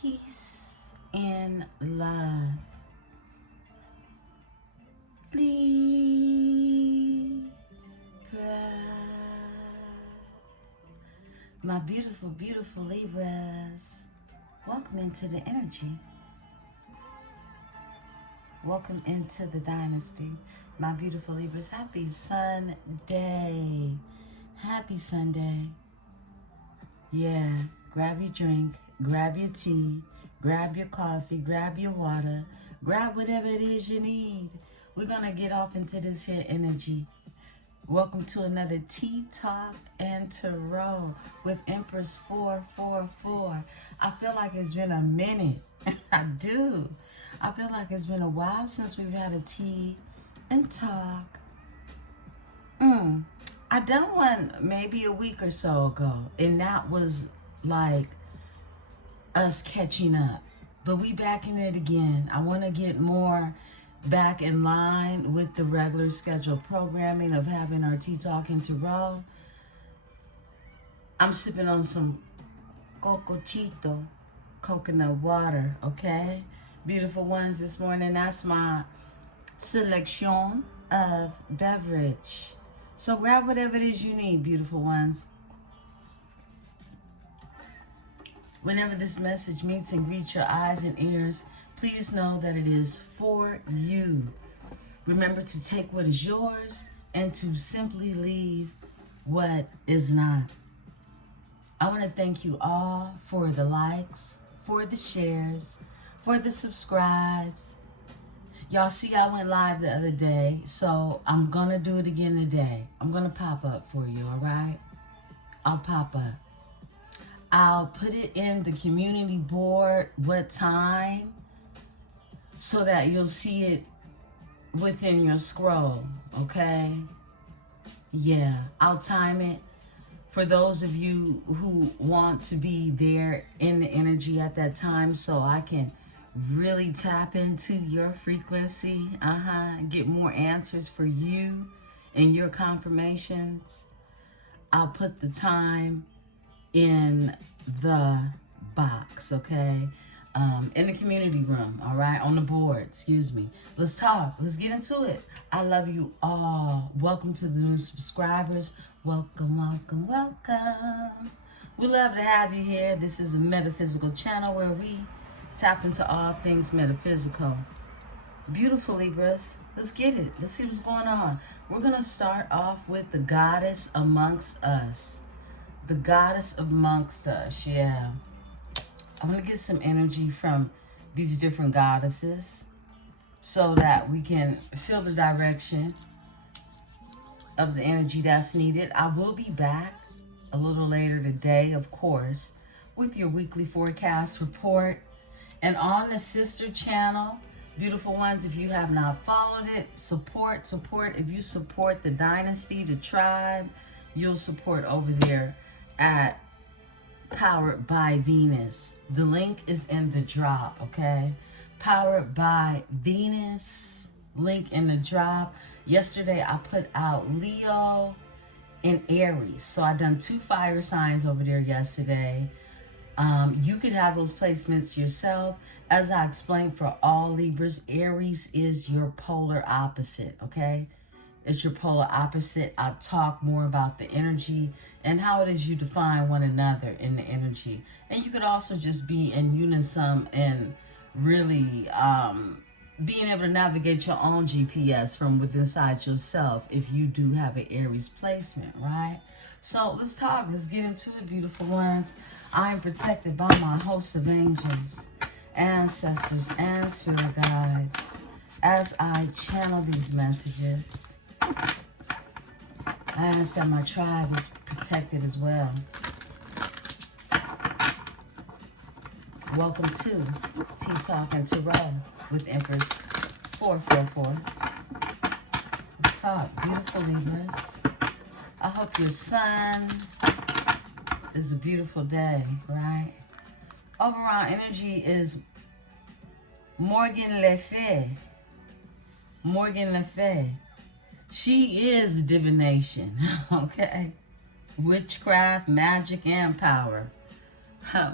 peace and love. Libra. My beautiful, beautiful Libras, welcome into the energy. Welcome into the dynasty. My beautiful Libras, happy Sunday. Happy Sunday. Yeah, grab your drink, grab your tea, grab your coffee, grab your water, grab whatever it is you need. We're going to get off into this here energy. Welcome to another Tea Talk and Tarot with Empress 444. I feel like it's been a minute. I do. I feel like it's been a while since we've had a tea and talk. I done one maybe a week or so ago, and that was like us catching up. But we back in it again. I want to get more back in line with the regular scheduled programming of having our tea talk and tarot. I'm sipping on some cocochito, coconut water, okay? Beautiful ones this morning. That's my selection of beverage. So grab whatever it is you need, beautiful ones. Whenever this message meets and greets your eyes and ears, please know that it is for you. Remember to take what is yours and to simply leave what is not. I want to thank you all for the likes, for the shares, for the subscribes. Y'all see I went live the other day, so I'm going to do it again today. I'm going to pop up for you, all right? I'll pop up. I'll put it in the community board, what time, so that you'll see it within your scroll, okay? Yeah, I'll time it for those of you who want to be there in the energy at that time so I can really tap into your frequency, get more answers for you and your confirmations. I'll put the time in the box, okay? In the community room, all right? On the board, excuse me. Let's talk. Let's get into it. I love you all. Welcome to the new subscribers. Welcome, welcome, welcome. We love to have you here. This is a metaphysical channel where we tap into all things metaphysical. Beautiful Libras, let's get it. Let's see what's going on. We're going to start off with the goddess amongst us. The goddess amongst us, yeah. I'm going to get some energy from these different goddesses so that we can feel the direction of the energy that's needed. I will be back a little later today, of course, with your weekly forecast report. And on the sister channel, beautiful ones, if you have not followed it, support. If you support the dynasty, the tribe, you'll support over there at Powered by Venus. The link is in the drop, okay? Powered by Venus, link in the drop. Yesterday, I put out Leo and Aries. So I done 2 fire signs over there yesterday. You could have those placements yourself. As I explained for all Libras, Aries is your polar opposite, okay? It's your polar opposite. I'll talk more about the energy and how it is you define one another in the energy. And you could also just be in unison and really being able to navigate your own GPS from within inside yourself if you do have an Aries placement, right? So let's talk. Let's get into it, beautiful ones. I am protected by my host of angels, ancestors, and spirit guides as I channel these messages. I ask that my tribe is protected as well. Welcome to Tea Talk and Tarot with Empress 444. Let's talk, beautiful Libras. I hope your sun is a beautiful day, right? Overall energy is Morgan Le Fay. Morgan Le Fay. She is divination, okay? Witchcraft, magic, and power.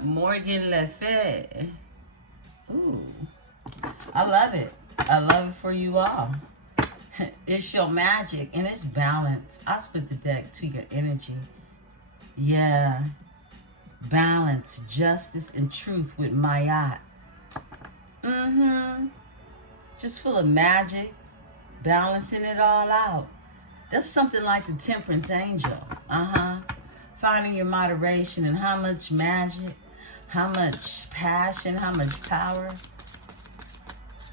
Morgan Le Fay. Ooh, I love it. I love it for you all. It's your magic and it's balance. I split the deck to your energy. Yeah. Balance, justice, and truth with Mayat. Just full of magic, balancing it all out. That's something like the Temperance Angel. Finding your moderation and how much magic, how much passion, how much power,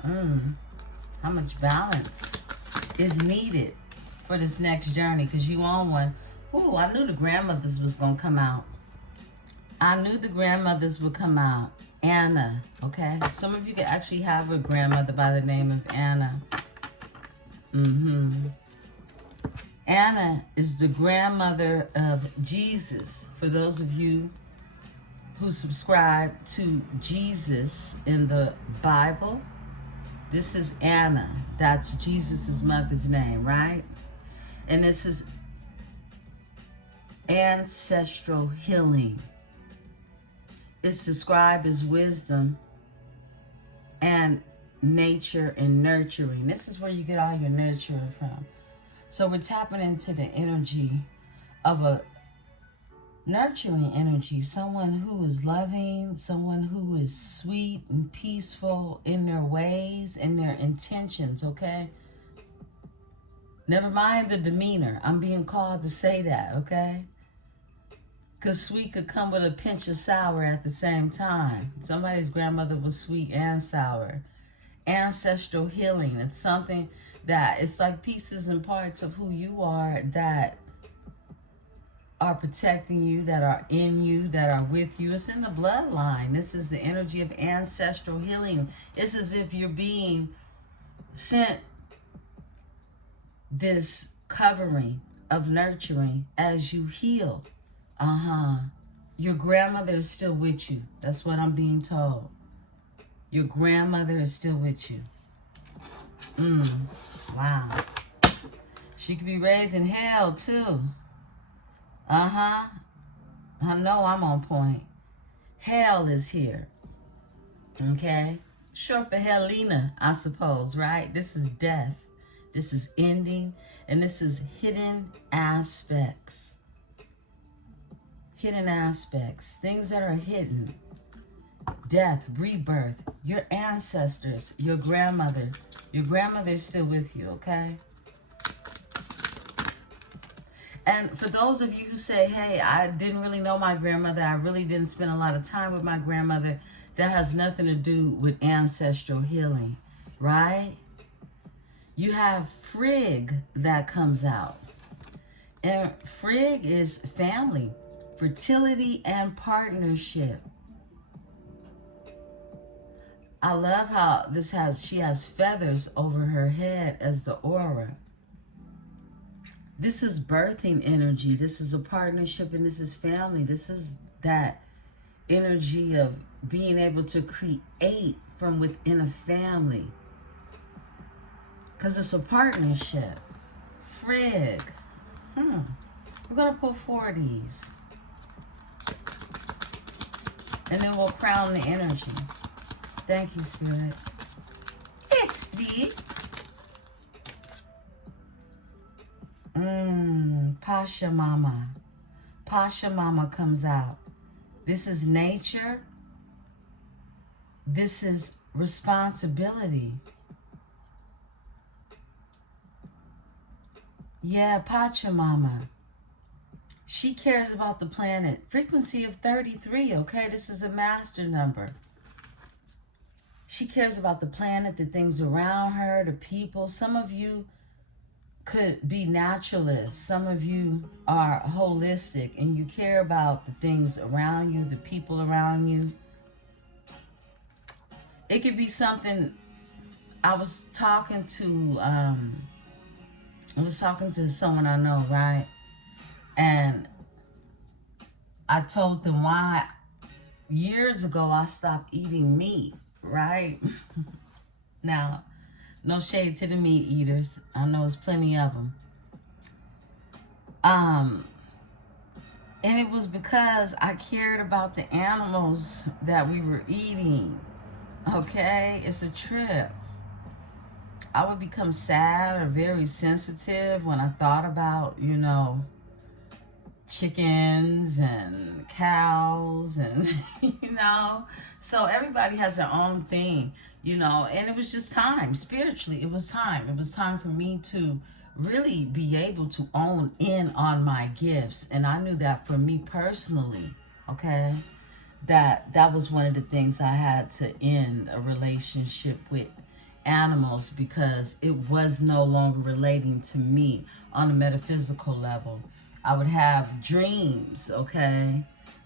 how much balance is needed for this next journey, because you on one. Ooh, I knew the grandmothers was going to come out. I knew the grandmothers would come out. Anna, okay? Some of you could actually have a grandmother by the name of Anna. Anna is the grandmother of Jesus. For those of you who subscribe to Jesus in the Bible, this is Anna. That's Jesus' mother's name, right? And this is ancestral healing. It's described as wisdom and nature and nurturing. This is where you get all your nurturing from. So we're tapping into the energy of a nurturing energy, someone who is loving, someone who is sweet and peaceful in their ways and their intentions, okay? Never mind the demeanor. I'm being called to say that, okay? Because sweet could come with a pinch of sour at the same time. Somebody's grandmother was sweet and sour. Ancestral healing. It's something that it's like pieces and parts of who you are that are protecting you, that are in you, that are with you. It's in the bloodline. This is the energy of ancestral healing. It's as if you're being sent this covering of nurturing as you heal. Your grandmother is still with you. That's what I'm being told. Your grandmother is still with you. Wow. She could be raised in hell too. I know I'm on point. Hell is here. Okay? Short for Helena, I suppose, right? This is death. This is ending. And this is hidden aspects. Hidden aspects. Things that are hidden. Death, rebirth, your ancestors, your grandmother. Your grandmother is still with you, okay? And for those of you who say, hey, I didn't really know my grandmother, I really didn't spend a lot of time with my grandmother, that has nothing to do with ancestral healing, right? You have Frigg that comes out. And Frigg is family, fertility, and partnership. I love how she has feathers over her head as the aura. This is birthing energy. This is a partnership, and this is family. This is that energy of being able to create from within a family. Because it's a partnership. Frigg. We're going to pull 4 of these. And then we'll crown the energy. Thank you, Spirit. Esprit. Pasha Mama. Pasha Mama comes out. This is nature. This is responsibility. Yeah, Pachamama. She cares about the planet. Frequency of 33, okay? This is a master number. She cares about the planet, the things around her, the people. Some of you could be naturalists. Some of you are holistic and you care about the things around you, the people around you. It could be something. I was talking to someone I know, right? And I told them why years ago I stopped eating meat, right? Now, no shade to the meat eaters. I know there's plenty of them. And it was because I cared about the animals that we were eating. Okay? It's a trip. I would become sad or very sensitive when I thought about, you know, chickens and cows and, you know. So everybody has their own thing, you know. And it was just time. Spiritually, it was time. It was time for me to really be able to own in on my gifts. And I knew that for me personally, okay, that was one of the things I had to end a relationship with animals, because it was no longer relating to me on a metaphysical level. I would have dreams, okay,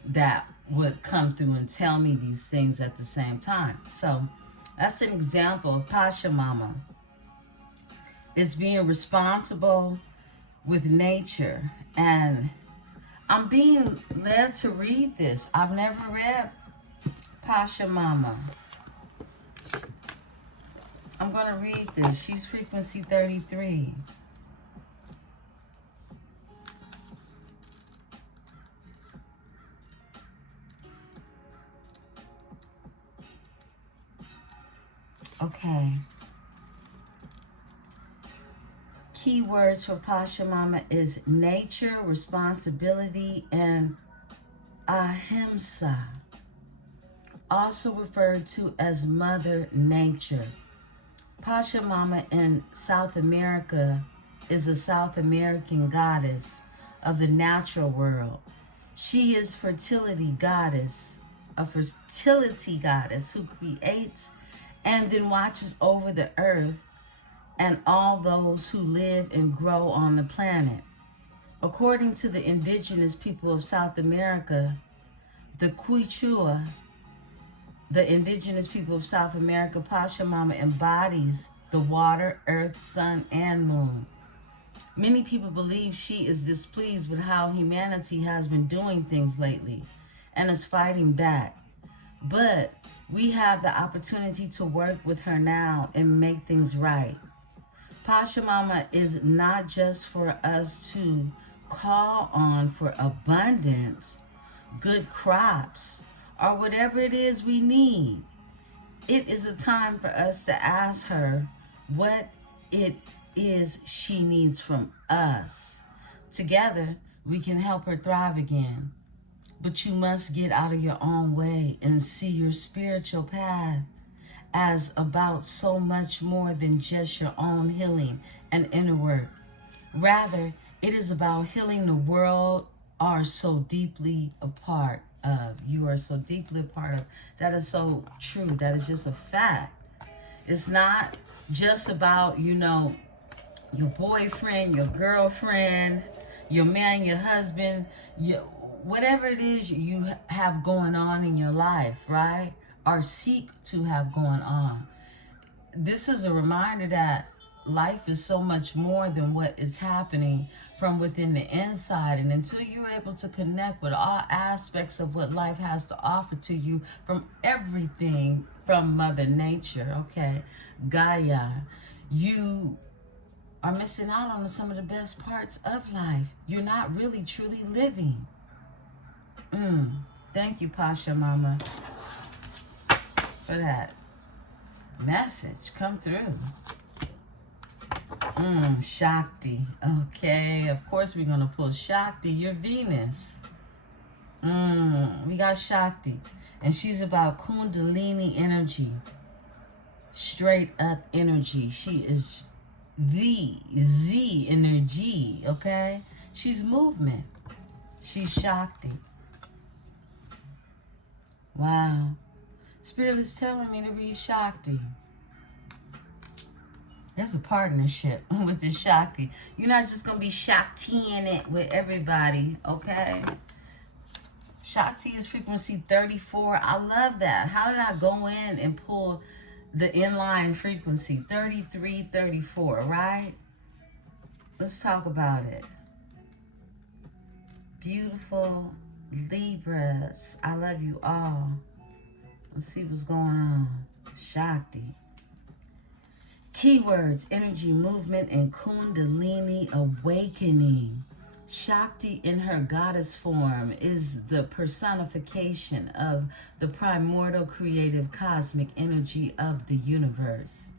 that would come through and tell me these things at the same time. So that's an example of Pasha Mama. It's being responsible with nature. And I'm being led to read this. I've never read Pasha Mama. I'm going to read this. She's frequency 33. Okay. Keywords for Pasha Mama is nature, responsibility, and ahimsa, also referred to as Mother Nature. Pasha Mama in South America is a South American goddess of the natural world. She is a fertility goddess who creates and then watches over the earth and all those who live and grow on the planet. According to the indigenous people of South America, the Quichua, the indigenous people of South America, Pasha Mama embodies the water, earth, sun, and moon. Many people believe she is displeased with how humanity has been doing things lately and is fighting back. But we have the opportunity to work with her now and make things right. Pasha Mama is not just for us to call on for abundance, good crops, or whatever it is we need. It is a time for us to ask her what it is she needs from us. Together, we can help her thrive again. But you must get out of your own way and see your spiritual path as about so much more than just your own healing and inner work. Rather, it is about healing the world are so deeply a part of. You are so deeply a part of. That is so true. That is just a fact. It's not just about, you know, your boyfriend, your girlfriend, your man, your husband, whatever it is you have going on in your life, right? Or seek to have going on. This is a reminder that life is so much more than what is happening from within the inside. And until you're able to connect with all aspects of what life has to offer to you, from everything from Mother Nature, okay, Gaia, you are missing out on some of the best parts of life. You're not really truly living. Thank you, Pasha Mama, for that message come through. Shakti. Okay, of course we're going to pull Shakti, your Venus. We got Shakti. And she's about Kundalini energy. Straight up energy. She is the Z energy, okay? She's movement. She's Shakti. Wow. Spirit is telling me to read Shakti. There's a partnership with this Shakti. You're not just going to be Shakti-ing it with everybody, okay? Shakti is frequency 34. I love that. How did I go in and pull the inline frequency? 33, 34, right? Let's talk about it. Beautiful Libras. I love you all. Let's see what's going on. Shakti. Keywords: energy, movement, and Kundalini awakening. Shakti in her goddess form is the personification of the primordial creative cosmic energy of the universe.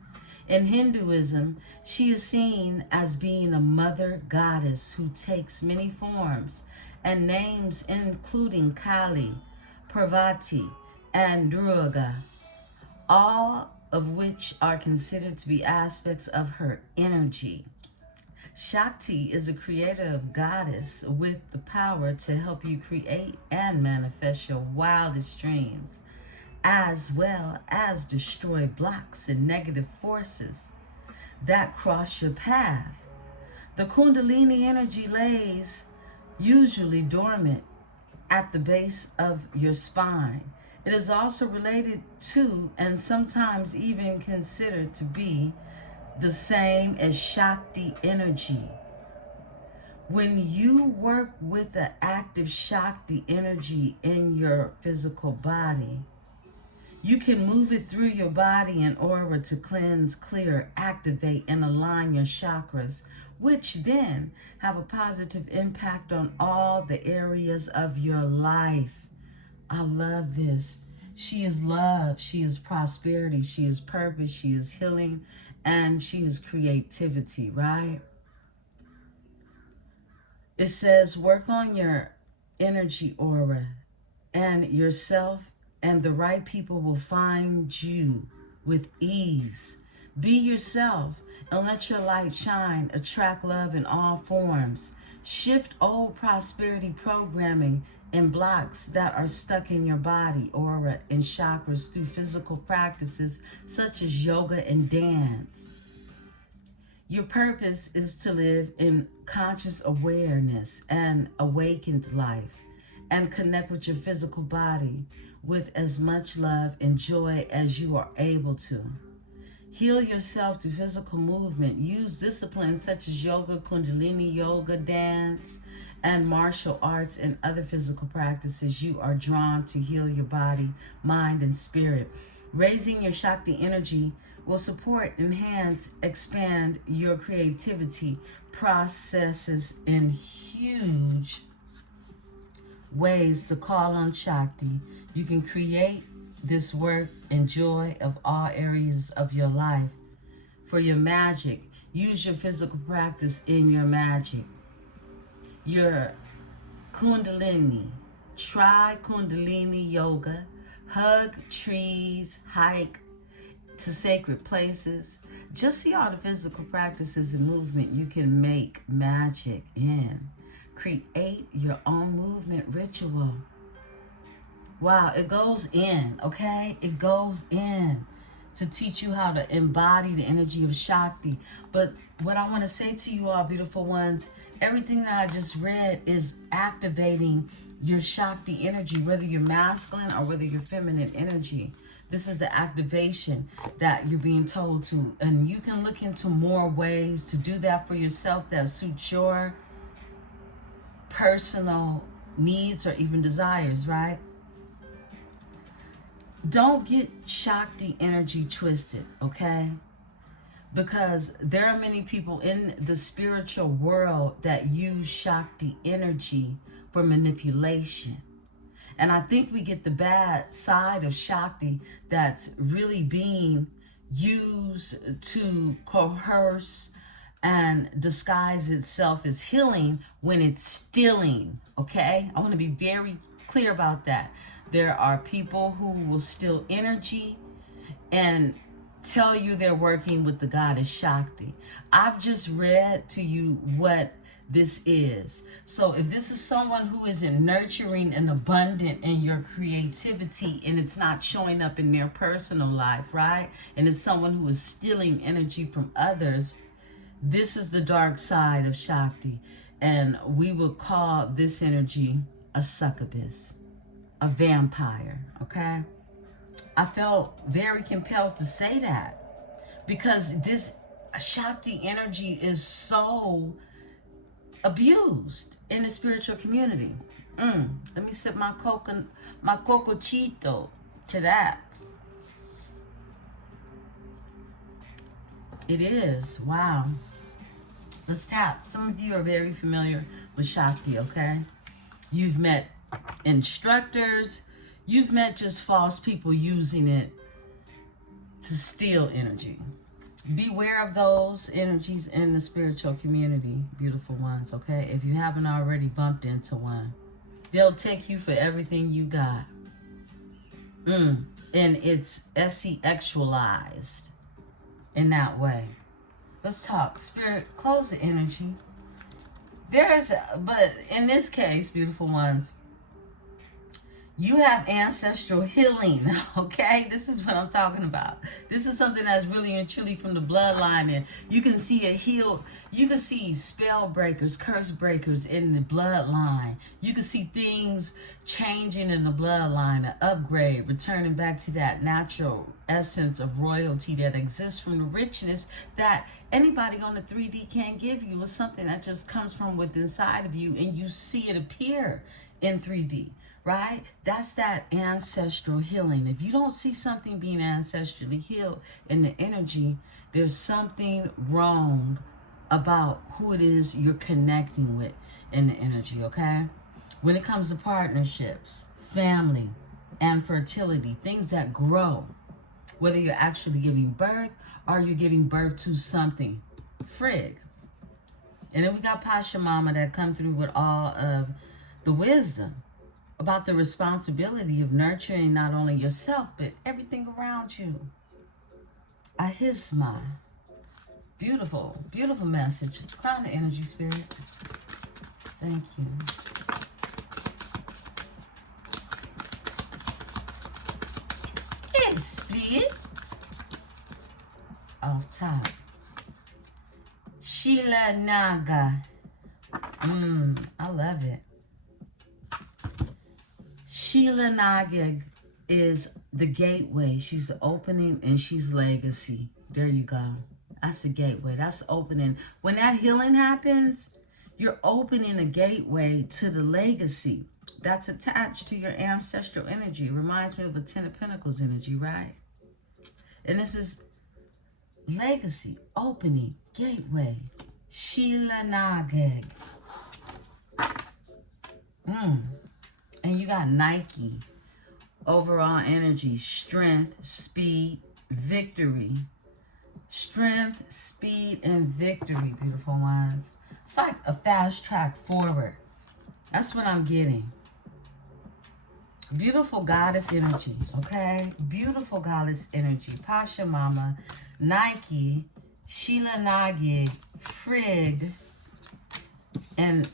In Hinduism, she is seen as being a mother goddess who takes many forms and names including Kali, Parvati, and Durga, all of which are considered to be aspects of her energy. Shakti is a creative goddess with the power to help you create and manifest your wildest dreams, as well as destroy blocks and negative forces that cross your path. The Kundalini energy lays usually dormant at the base of your spine. It is also related to and sometimes even considered to be the same as Shakti energy. When you work with the active Shakti energy in your physical body, you can move it through your body and aura to cleanse, clear, activate, and align your chakras, which then have a positive impact on all the areas of your life. I love this. She is love, she is prosperity, she is purpose, she is healing, and she is creativity, right? It says work on your energy aura and yourself, and the right people will find you with ease. Be yourself and let your light shine. Attract love in all forms. Shift old prosperity programming and blocks that are stuck in your body, aura, and chakras through physical practices such as yoga and dance. Your purpose is to live in conscious awareness and awakened life and connect with your physical body with as much love and joy as you are able to. Heal yourself through physical movement. Use disciplines such as yoga, kundalini yoga, dance, and martial arts and other physical practices. You are drawn to heal your body, mind, and spirit. Raising your Shakti energy will support, enhance, expand your creativity processes in huge ways to call on Shakti. You can create this work and joy of all areas of your life. For your magic, use your physical practice in your magic. Your Kundalini, try Kundalini yoga, hug trees, hike to sacred places. Just see all the physical practices and movement you can make magic in. Create your own movement ritual. Wow, it goes in, okay? It goes in to teach you how to embody the energy of Shakti. But what I want to say to you all, beautiful ones, everything that I just read is activating your Shakti energy, whether you're masculine or whether you're feminine energy. This is the activation that you're being told to. And you can look into more ways to do that for yourself that suits your personal needs or even desires, right? Don't get Shakti energy twisted, okay? Because there are many people in the spiritual world that use Shakti energy for manipulation. And I think we get the bad side of Shakti that's really being used to coerce and disguise itself as healing when it's stealing, okay? I want to be very clear about that. There are people who will steal energy and tell you they're working with the goddess Shakti. I've just read to you what this is. So if this is someone who isn't nurturing and abundant in your creativity and it's not showing up in their personal life, right? And it's someone who is stealing energy from others, this is the dark side of Shakti. And we would call this energy a succubus, a vampire, okay? I felt very compelled to say that because this Shakti energy is so abused in the spiritual community. Let me sip my cococito to that. It is, wow. Let's tap. Some of you are very familiar with Shakti, okay? You've met instructors. You've met just false people using it to steal energy. Beware of those energies in the spiritual community, beautiful ones, okay? If you haven't already bumped into one, they'll take you for everything you got. And it's sexualized in that way. Let's talk. Spirit, close the energy. But in this case, beautiful ones, you have ancestral healing, okay? This is what I'm talking about. This is something that's really and truly from the bloodline. And you can see a heal. You can see spell breakers, curse breakers in the bloodline. You can see things changing in the bloodline, an upgrade, returning back to that natural essence of royalty that exists from the richness that anybody on the 3D can't give you. It's something that just comes from within inside of you, and you see it appear in 3D. Right? That's that ancestral healing. If you don't see something being ancestrally healed in the energy, there's something wrong about who it is you're connecting with in the energy, okay? When it comes to partnerships, family, and fertility, things that grow, whether you're actually giving birth or you're giving birth to something, frig. And then we got Pasha Mama that come through with all of the wisdom about the responsibility of nurturing not only yourself, but everything around you. Ahisma. Beautiful, beautiful message. Crown the energy, Spirit. Thank you. Hey, Spirit. Off top. Sheila Naga. I love it. Sheila Nagig is the gateway. She's the opening and she's legacy. There you go. That's the gateway. That's opening. When that healing happens, you're opening a gateway to the legacy that's attached to your ancestral energy. It reminds me of a 10 of Pentacles energy, right? And this is legacy, opening, gateway. Sheila Nagig. And you got Nike, overall energy, strength, speed, victory. Strength, speed, and victory, beautiful ones. It's like a fast track forward. That's what I'm getting. Beautiful goddess energy, okay? Beautiful goddess energy. Pasha Mama, Nike, Sheila Nagi, Frigg, and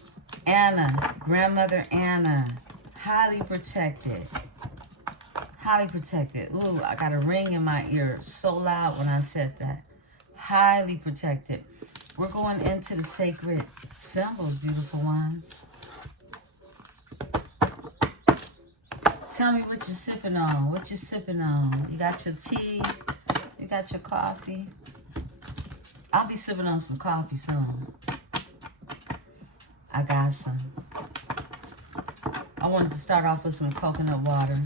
Anna, grandmother Anna. Highly protected. Highly protected. Ooh, I got a ring in my ear. So loud when I said that. Highly protected. We're going into the sacred symbols, beautiful ones. Tell me what you're sipping on. What you're sipping on. You got your tea. You got your coffee. I'll be sipping on some coffee soon. I got some. I wanted to start off with some coconut water.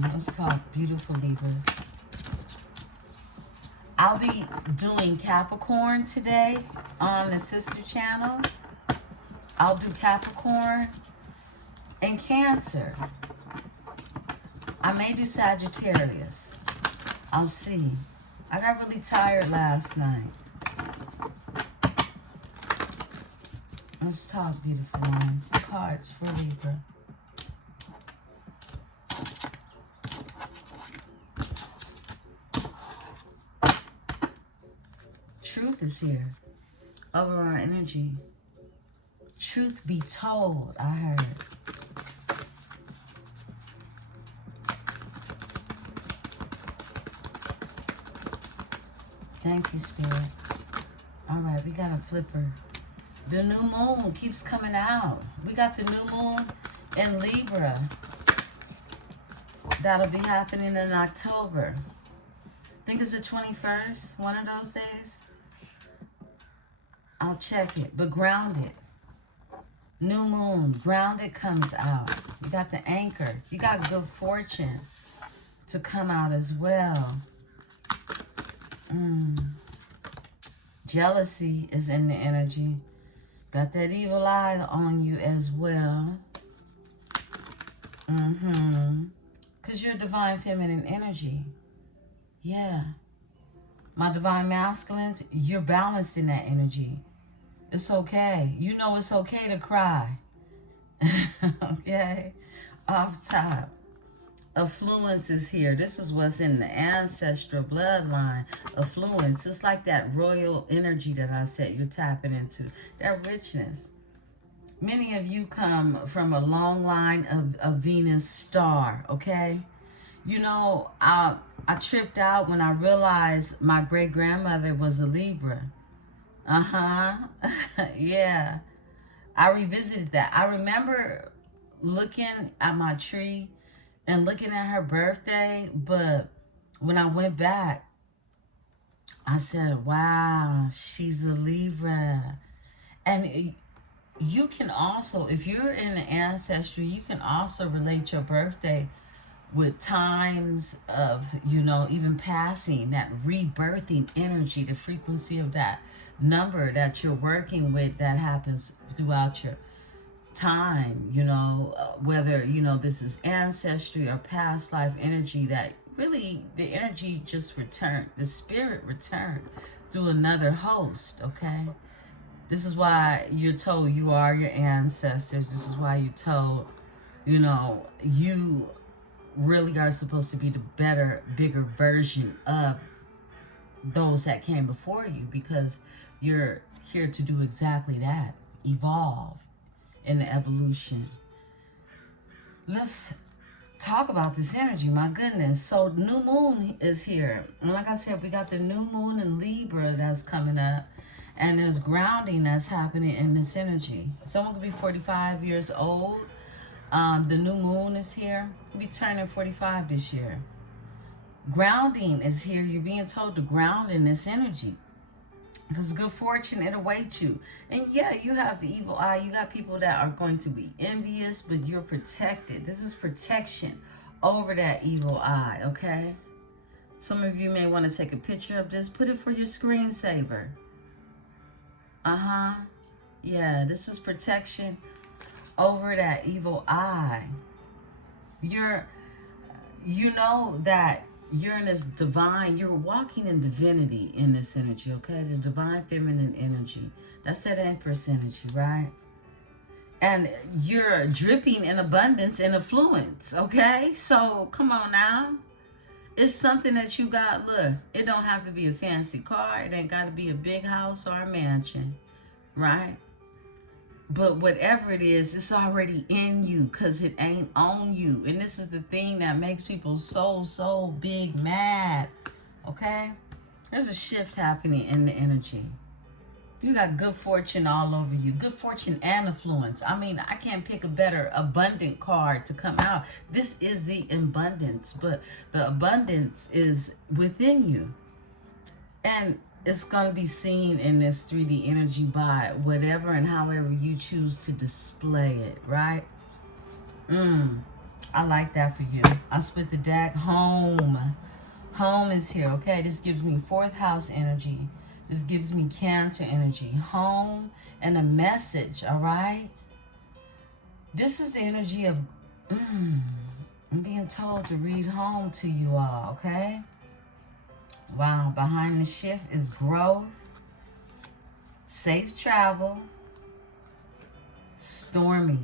Let's talk beautiful Libras. I'll be doing Capricorn today on the sister channel. I'll do Capricorn and Cancer. I may do Sagittarius. I'll see. I got really tired last night. Let's talk, beautiful ones. Cards for Libra. Truth is here. Over our energy. Truth be told, I heard. Thank you, Spirit. All right, we got a flipper. The new moon keeps coming out. We got the new moon in Libra. That'll be happening in October. I think it's the 21st, one of those days. I'll check it, but grounded. New moon, grounded comes out. You got the anchor. You got good fortune to come out as well. Jealousy is in the energy. Got that evil eye on you as well. Because you're divine feminine energy. Yeah. My divine masculines, you're balanced in that energy. It's okay. You know it's okay to cry. Okay? Off top. Affluence is here. This is what's in the ancestral bloodline. Affluence. It's like that royal energy that I said you're tapping into. That richness. Many of you come from a long line of Venus star, okay? You know, I tripped out when I realized my great-grandmother was a Libra. Yeah. I revisited that. I remember looking at my tree and looking at her birthday, but when I went back, I said, wow, she's a Libra. And you can also, if you're in the ancestry, you can also relate your birthday with times of, you know, even passing, that rebirthing energy, the frequency of that number that you're working with that happens throughout your time, you know, whether, you know, this is ancestry or past life energy, that really the energy just returned, the spirit returned through another host, okay? This is why you're told you are your ancestors. This is why you're told, you know, you really are supposed to be the better, bigger version of those that came before you, because you're here to do exactly that, evolve in the evolution. Let's talk about this energy. My goodness. So new moon is here, and like I said, we got the new moon in Libra that's coming up, and there's grounding that's happening in this energy. Someone could be 45 years old. The new moon is here. You'll be turning 45 this year. Grounding is here. You're being told to ground in this energy, because good fortune, it awaits you. And yeah, you have the evil eye. You got people that are going to be envious, but you're protected. This is protection over that evil eye, okay? Some of you may want to take a picture of this. Put it for your screensaver. Yeah, this is protection over that evil eye. You know that you're in this divine, you're walking in divinity in this energy, okay? The divine feminine energy. That's that Empresse energy, right? And you're dripping in abundance and affluence, okay? So come on now. It's something that you got. Look, it don't have to be a fancy car. It ain't got to be a big house or a mansion, right? But whatever it is, it's already in you, because it ain't on you. And this is the thing that makes people so big mad, okay? There's a shift happening in the energy. You got good fortune all over you. Good fortune and affluence. I mean, I can't pick a better abundant card to come out. This is the abundance, but the abundance is within you. And it's going to be seen in this 3D energy by whatever and however you choose to display it, right? I like that for you. I split the deck. Home. Home is here, okay? This gives me 4th house energy. This gives me Cancer energy. Home and a message, all right? This is the energy of, I'm being told to read home to you all, okay? Wow, behind the shift is growth, safe travel, stormy.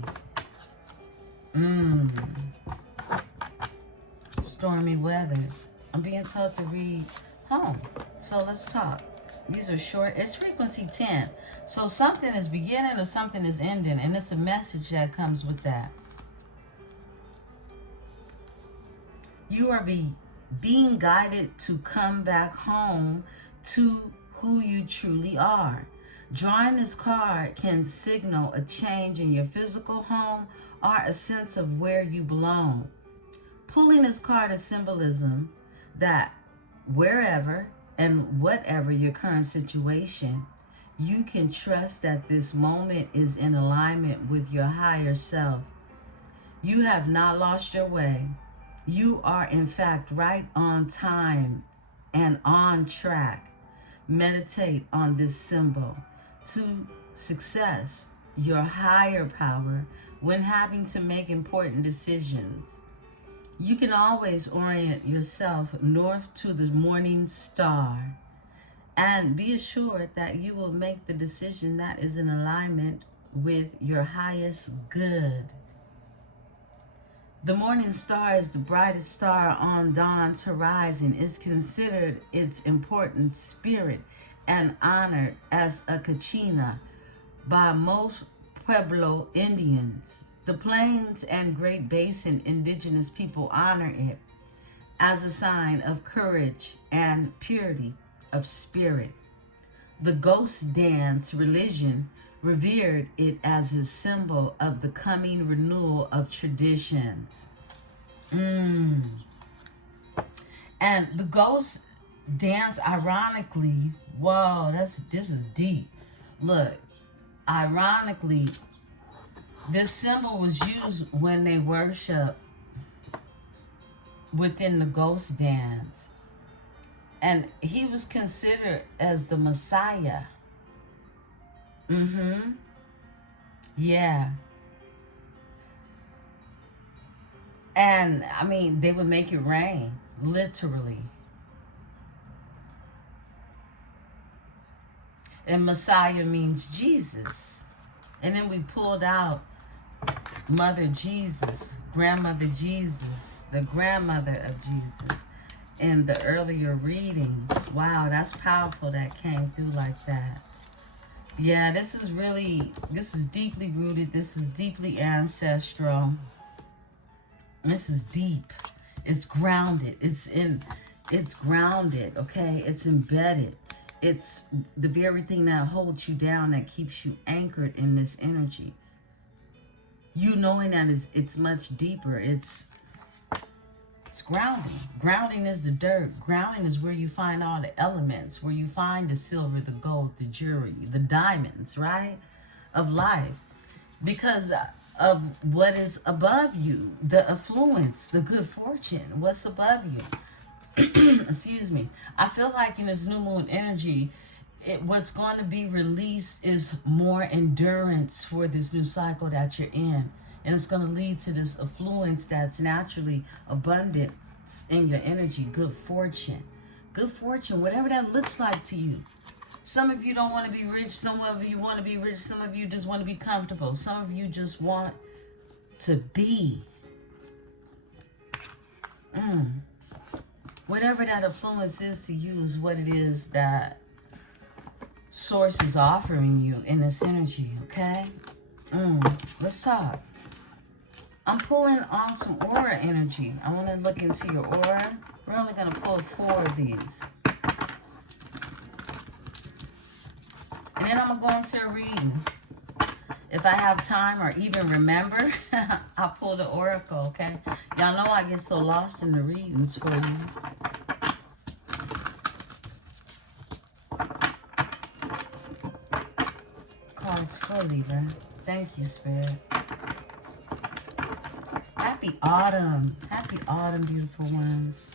Stormy weathers. I'm being told to read home. So let's talk. These are short. It's frequency 10. So something is beginning or something is ending, and it's a message that comes with that. You are being guided to come back home to who you truly are. Drawing this card can signal a change in your physical home or a sense of where you belong. Pulling this card is symbolism that wherever and whatever your current situation, you can trust that this moment is in alignment with your higher self. You have not lost your way. You are, in fact, right on time and on track. Meditate on this symbol to success your higher power when having to make important decisions. You can always orient yourself north to the morning star and be assured that you will make the decision that is in alignment with your highest good. The morning star is the brightest star on dawn's horizon. It's considered its important spirit and honored as a kachina by most Pueblo Indians. The Plains and Great Basin indigenous people honor it as a sign of courage and purity of spirit. The ghost dance religion revered it as a symbol of the coming renewal of traditions. And the ghost dance, ironically, whoa, this is deep. Look, ironically, this symbol was used when they worship within the ghost dance. And he was considered as the Messiah. Yeah. And I mean, they would make it rain, literally. And Messiah means Jesus. And then we pulled out Mother Jesus, Grandmother Jesus, the grandmother of Jesus in the earlier reading. Wow, that's powerful that came through like that. Yeah, this is deeply rooted. This is deeply ancestral. This is deep. It's grounded. It's grounded, okay? It's embedded. It's the very thing that holds you down, that keeps you anchored in this energy. You knowing that it's much deeper. It's grounding. Grounding is the dirt. Grounding is where you find all the elements, where you find the silver, the gold, the jewelry, the diamonds, right? Of life. Because of what is above you, the affluence, the good fortune, what's above you. Excuse me. I feel like in this new moon energy, what's going to be released is more endurance for this new cycle that you're in. And it's going to lead to this affluence that's naturally abundant in your energy. Good fortune. Good fortune, whatever that looks like to you. Some of you don't want to be rich. Some of you want to be rich. Some of you just want to be comfortable. Some of you just want to be. Whatever that affluence is to you is what it is that Source is offering you in this energy, okay? Let's talk. I'm pulling on some aura energy. I want to look into your aura. We're only going to pull 4 of these. And then I'm going to go into a reading. If I have time or even remember, I'll pull the oracle, okay? Y'all know I get so lost in the readings for you. Cards for Libra. Thank you, Spirit. Happy autumn. Happy autumn, beautiful ones.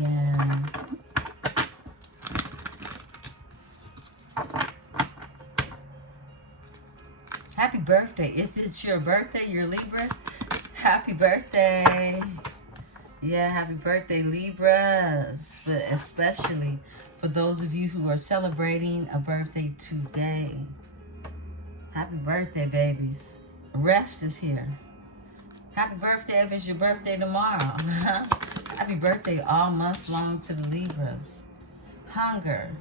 Yeah. Happy birthday. If it's your birthday, you're Libra, happy birthday. Yeah, happy birthday, Libras. But especially for those of you who are celebrating a birthday today. Happy birthday, babies. Rest is here. Happy birthday if it's your birthday tomorrow. Happy birthday all month long to the Libras. Hunger.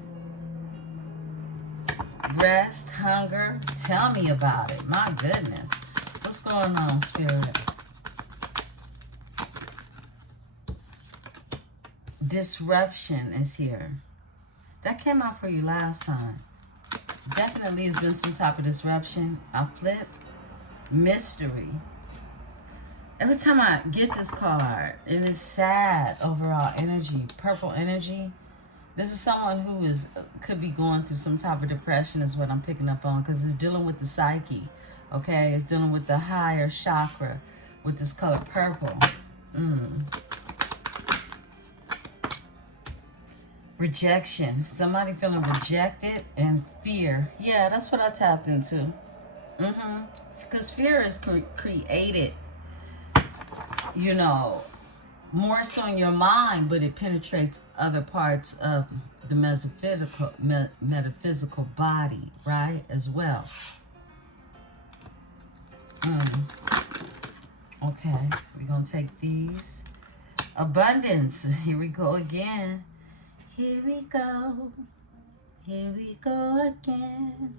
Rest, hunger. Tell me about it. My goodness. What's going on, Spirit? Disruption is here. That came out for you last time. Definitely has been some type of disruption. I flipped. Mystery. Every time I get this card, it is sad overall energy. Purple energy. This is someone who could be going through some type of depression is what I'm picking up on, because it's dealing with the psyche, okay? It's dealing with the higher chakra with this color purple. Rejection. Somebody feeling rejected and fear. Yeah, that's what I tapped into. Because fear is created, you know, more so in your mind, but it penetrates other parts of the metaphysical body, right, as well. Okay, we're going to take these. Abundance. Here we go again. Here we go. Here we go again.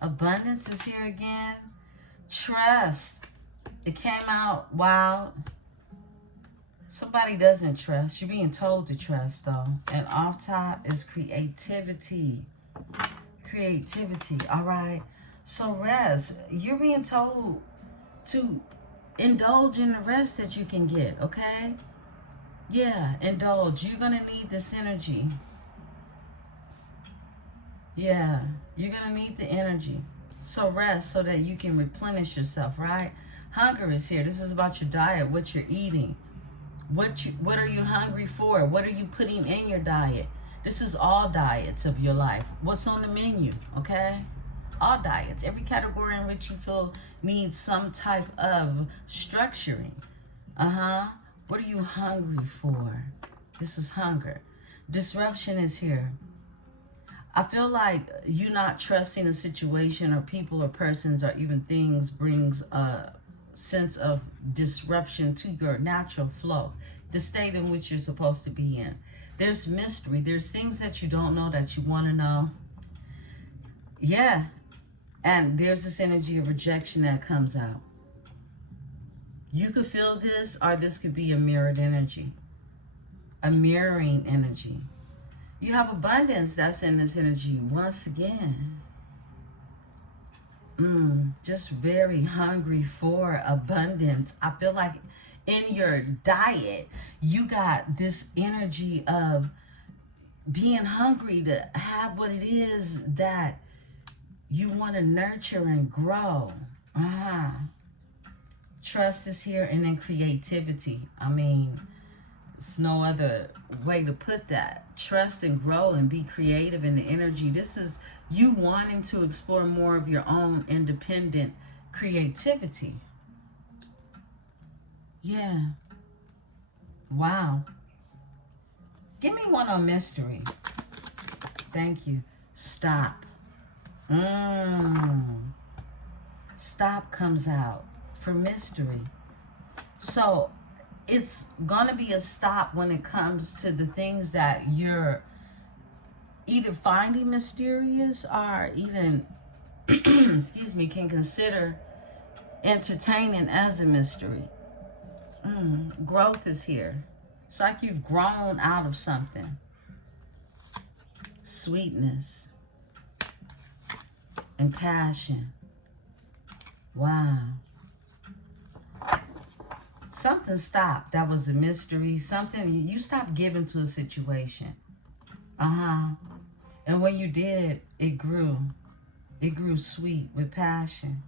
Abundance is here again. Trust. It came out wild. Somebody doesn't trust. You're being told to trust, though. And off top is creativity. Creativity, all right? So rest. You're being told to indulge in the rest that you can get, okay? Yeah, indulge. You're going to need this energy. Yeah, you're going to need the energy. So rest so that you can replenish yourself, right? Hunger is here. This is about your diet, what you're eating. What are you hungry for? What are you putting in your diet? This is all diets of your life. What's on the menu, okay? All diets. Every category in which you feel needs some type of structuring. What are you hungry for? This is hunger. Disruption is here. I feel like you not trusting a situation or people or persons or even things brings a sense of disruption to your natural flow, the state in which you're supposed to be in. There's mystery. There's things that you don't know that you want to know. Yeah. And there's this energy of rejection that comes out. You could feel this, or this could be a mirrored energy. A mirroring energy. You have abundance that's in this energy once again. Just very hungry for abundance. I feel like in your diet, you got this energy of being hungry to have what it is that you want to nurture and grow. Trust is here, and then creativity. I mean, it's no other way to put that. Trust and grow and be creative in the energy. This is you wanting to explore more of your own independent creativity. Yeah. Wow. Give me one on mystery. Thank you. Stop. Stop comes out for mystery. So it's going to be a stop when it comes to the things that you're either finding mysterious or even, excuse me, can consider entertaining as a mystery. Growth is here. It's like you've grown out of something. Sweetness and passion. Wow. Something stopped. That was a mystery. Something, you stopped giving to a situation. And when you did, it grew. It grew sweet with passion.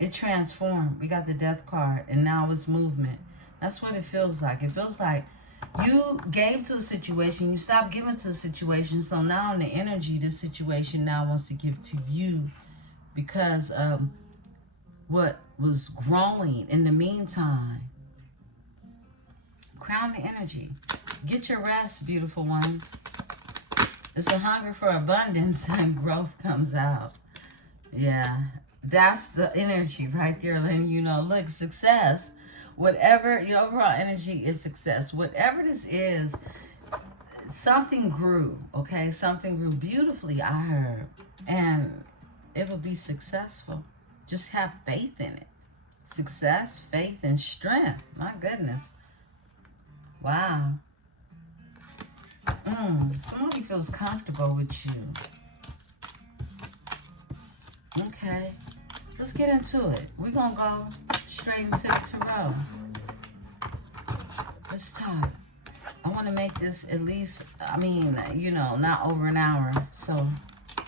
It transformed. We got the death card, and now it's movement. That's what it feels like. It feels like you gave to a situation, you stopped giving to a situation, so now in the energy, this situation now wants to give to you because of what was growing in the meantime. Crown the energy. Get your rest, beautiful ones. It's a hunger for abundance and growth comes out. Yeah, that's the energy right there letting you know, look, success. Whatever your overall energy is success. Whatever this is, something grew, okay? Something grew beautifully, I heard. And it will be successful. Just have faith in it. Success, faith, and strength. My goodness. Wow. Somebody feels comfortable with you. Okay. Let's get into it. We're going to go straight into the tarot. Let's talk. I want to make this at least, I mean, you know, not over an hour. So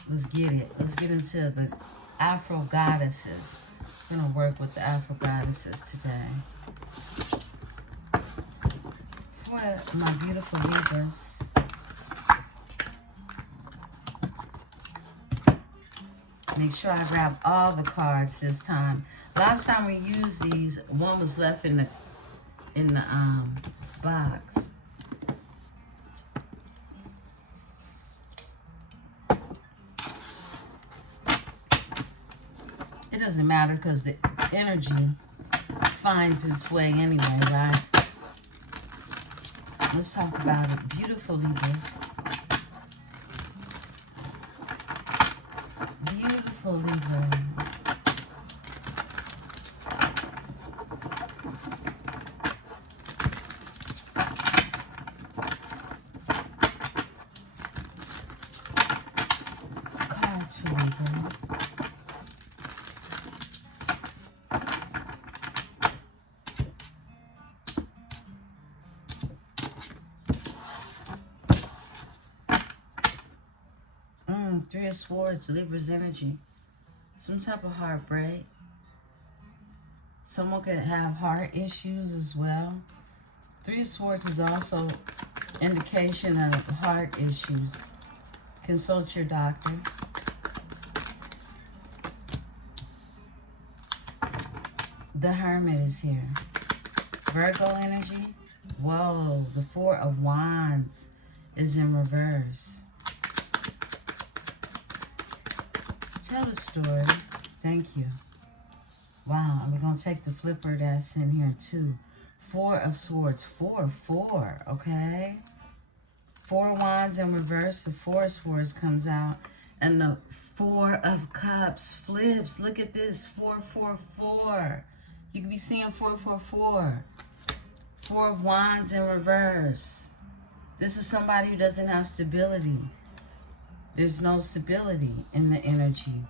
let's get it. Let's get into the Afro goddesses. We're going to work with the Afro goddesses today. For my beautiful Libras. Make sure I grab all the cards this time. Last time we used these, one was left in the box. It doesn't matter because the energy finds its way anyway, right? Let's talk about it. Beautiful Libras. Beautiful Libra. Cards for Libra. Three of Swords, Libra's energy. Some type of heartbreak. Someone could have heart issues as well. Three of Swords is also indication of heart issues. Consult your doctor. The Hermit is here. Virgo energy. Whoa, the Four of Wands is in reverse. Tell the story. Thank you. Wow, and we're going to take the flipper that's in here too. Four of Swords. 4, okay? Four of Wands in reverse. The Four of Swords comes out. And the Four of Cups flips. Look at this. 4, 4, 4. You could be seeing 4, 4, 4. Four of Wands in reverse. This is somebody who doesn't have stability. There's no stability in the energy.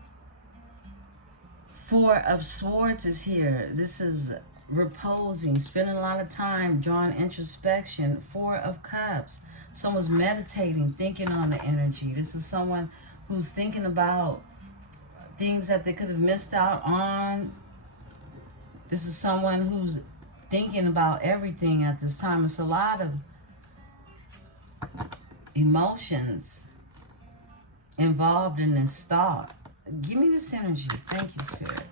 Four of Swords is here. This is reposing, spending a lot of time, drawing introspection. Four of Cups. Someone's meditating, thinking on the energy. This is someone who's thinking about things that they could have missed out on. This is someone who's thinking about everything at this time. It's a lot of emotions involved in this thought. Give me this energy. Thank you, Spirit.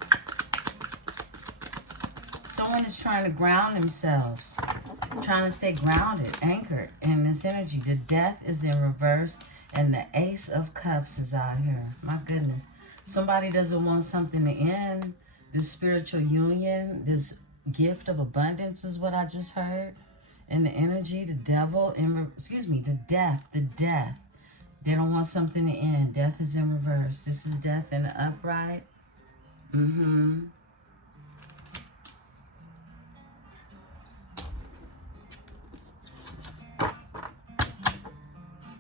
Someone is trying to ground themselves, trying to stay grounded, anchored in this energy. The Death is in reverse, and the Ace of Cups is out here. My goodness. Somebody doesn't want something to end. This spiritual union, this gift of abundance is what I just heard. And the energy, the devil, the death. They don't want something to end. Death is in reverse. This is death in the upright.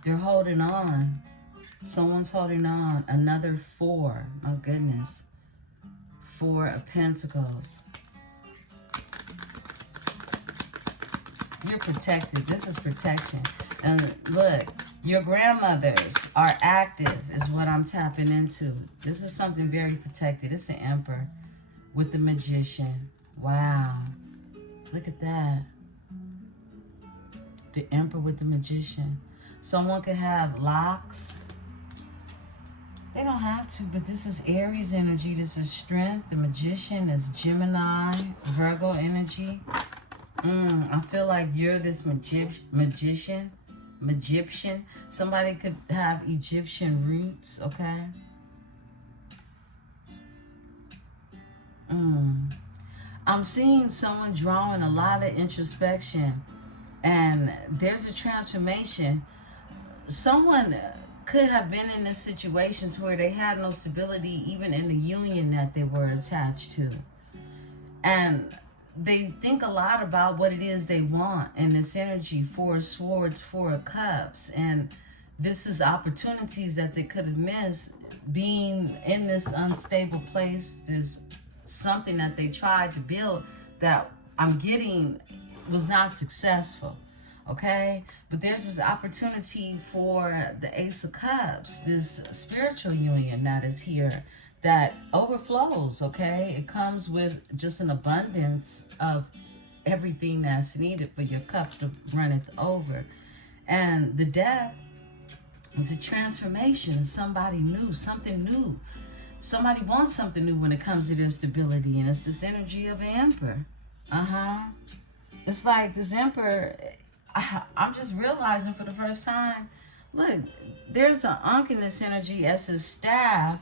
They're holding on. Someone's holding on. Another 4. My goodness. 4 of Pentacles. You're protected. This is protection. And look, your grandmothers are active is what I'm tapping into. This is something very protected. It's the Emperor with the Magician. Wow. Look at that. The Emperor with the Magician. Someone could have locks. They don't have to, but this is Aries energy. This is strength. The Magician is Gemini, Virgo energy. I feel like you're this magician. Somebody could have Egyptian roots, okay? I'm seeing someone drawing a lot of introspection, and there's a transformation. Someone could have been in this situation to where they had no stability even in the union that they were attached to. And they think a lot about what it is they want in this energy. 4 of Swords, 4 of Cups. And this is opportunities that they could have missed being in this unstable place. There's something that they tried to build that I'm getting was not successful. Okay, but there's this opportunity for the Ace of Cups, this spiritual union that is here that overflows. Okay, it comes with just an abundance of everything that's needed for your cup to runneth over. And the Death is a transformation, somebody new, something new. Somebody wants something new when it comes to their stability, and it's this energy of an emperor. It's like this emperor, I'm just realizing for the first time, look, there's an Ankh in this energy as his staff,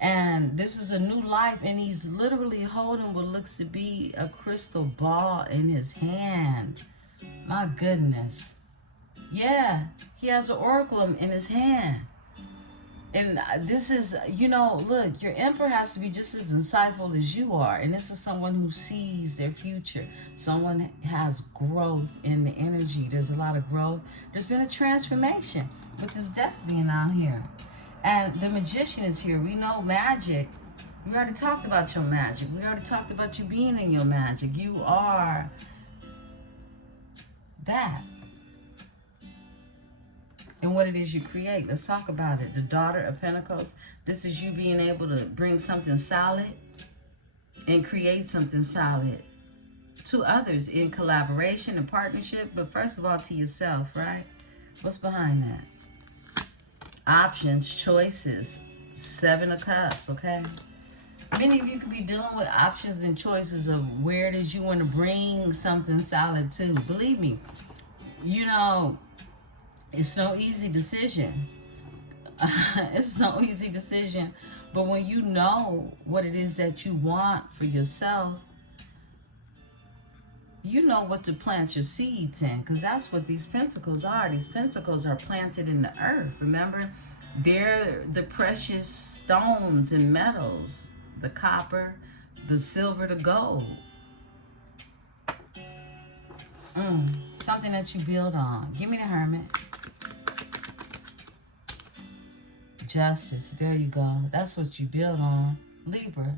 and this is a new life, and he's literally holding what looks to be a crystal ball in his hand. My goodness. Yeah, he has an oracle in his hand. And this is, you know, look, your emperor has to be just as insightful as you are. And this is someone who sees their future. Someone has growth in the energy. There's a lot of growth. There's been a transformation with this death being out here. And the magician is here. We know magic. We already talked about your magic. We already talked about you being in your magic. You are that. And what it is you create. Let's talk about it. The Daughter of Pentacles. This is you being able to bring something solid and create something solid to others in collaboration and partnership. But first of all, to yourself, right? What's behind that? Options, choices, 7 of Cups, okay? Many of you could be dealing with options and choices of where it is you want to bring something solid to. Believe me, you know, it's no easy decision. It's no easy decision. But when you know what it is that you want for yourself, you know what to plant your seeds in, because that's what these pentacles are. These pentacles are planted in the earth. Remember, they're the precious stones and metals, the copper, the silver, the gold. Something that you build on. Give me the Hermit. Justice. There you go. That's what you build on. Libra.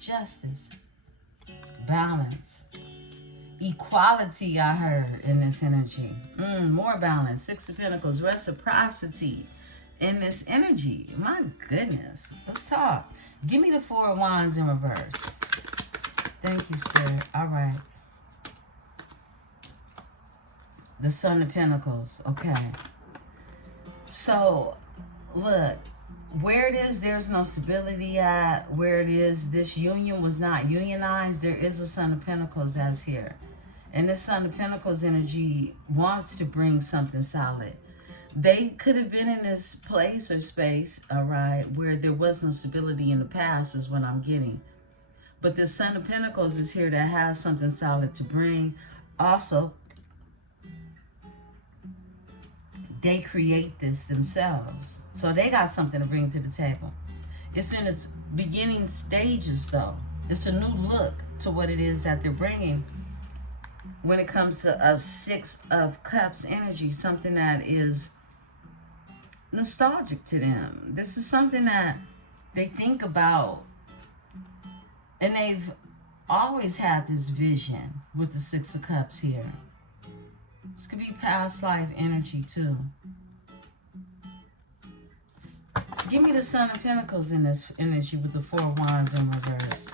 Justice. Balance. Equality, I heard in this energy. More balance. 6 of Pentacles. Reciprocity in this energy. My goodness. Let's talk. Give me the 4 of Wands in reverse. Thank you, Spirit. All right. The Son of Pentacles. Okay. So, look. Where it is, there's no stability at. Where it is, this union was not unionized. There is a Son of Pentacles that's here. And this Son of Pentacles energy wants to bring something solid. They could have been in this place or space, all right, where there was no stability in the past is what I'm getting. But this Son of Pentacles is here that has something solid to bring. Also, they create this themselves. So they got something to bring to the table. It's in its beginning stages, though. It's a new look to what it is that they're bringing when it comes to a 6 of Cups energy, something that is nostalgic to them. This is something that they think about, and they've always had this vision with the 6 of Cups here. This could be past life energy too. Give me the Son of Pentacles in this energy with the 4 of Wands in reverse.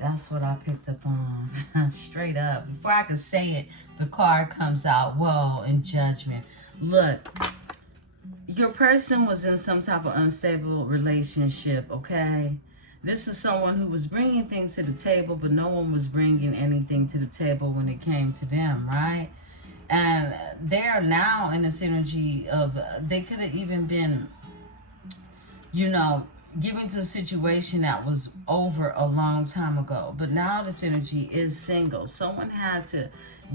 That's what I picked up on. Straight up. Before I could say it, the card comes out. Woe and Judgment. Look, your person was in some type of unstable relationship, okay? This is someone who was bringing things to the table, but no one was bringing anything to the table when it came to them, right? And they're now in this energy of, they could have even been, you know, given to a situation that was over a long time ago. But now this energy is single. Someone had to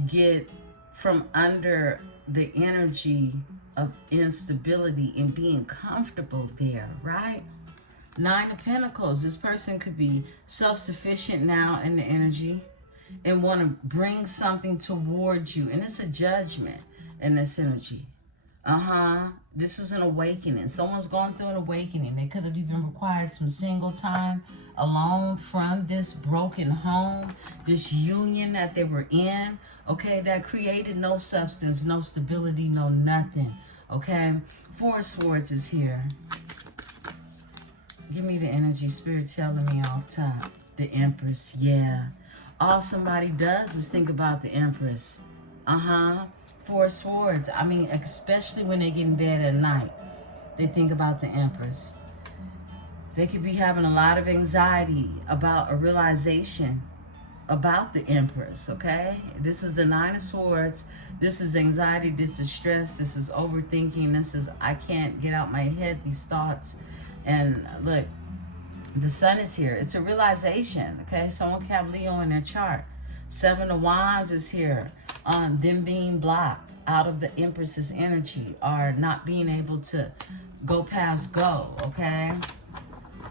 get from under the energy of instability and being comfortable there, right? 9 of Pentacles. This person could be self-sufficient now in the energy and want to bring something towards you. And it's a judgment in this energy. This is an awakening. Someone's gone through an awakening. They could have even required some single time alone from this broken home, this union that they were in, okay, that created no substance, no stability, no nothing, okay? 4 of Swords is here. Give me the energy, Spirit telling me off top. The Empress, yeah. All somebody does is think about the Empress. 4 of Swords. I mean, especially when they get in bed at night. they think about the Empress. They could be having a lot of anxiety about a realization about the Empress, okay? This is the Nine of Swords. This is anxiety, this is stress, this is overthinking, this is I can't get out my head, these thoughts. And look, the Sun is here. It's a realization, okay? Someone can have Leo in their chart. Seven of Wands is here on them being blocked out of the Empress's energy or not being able to go past go, okay?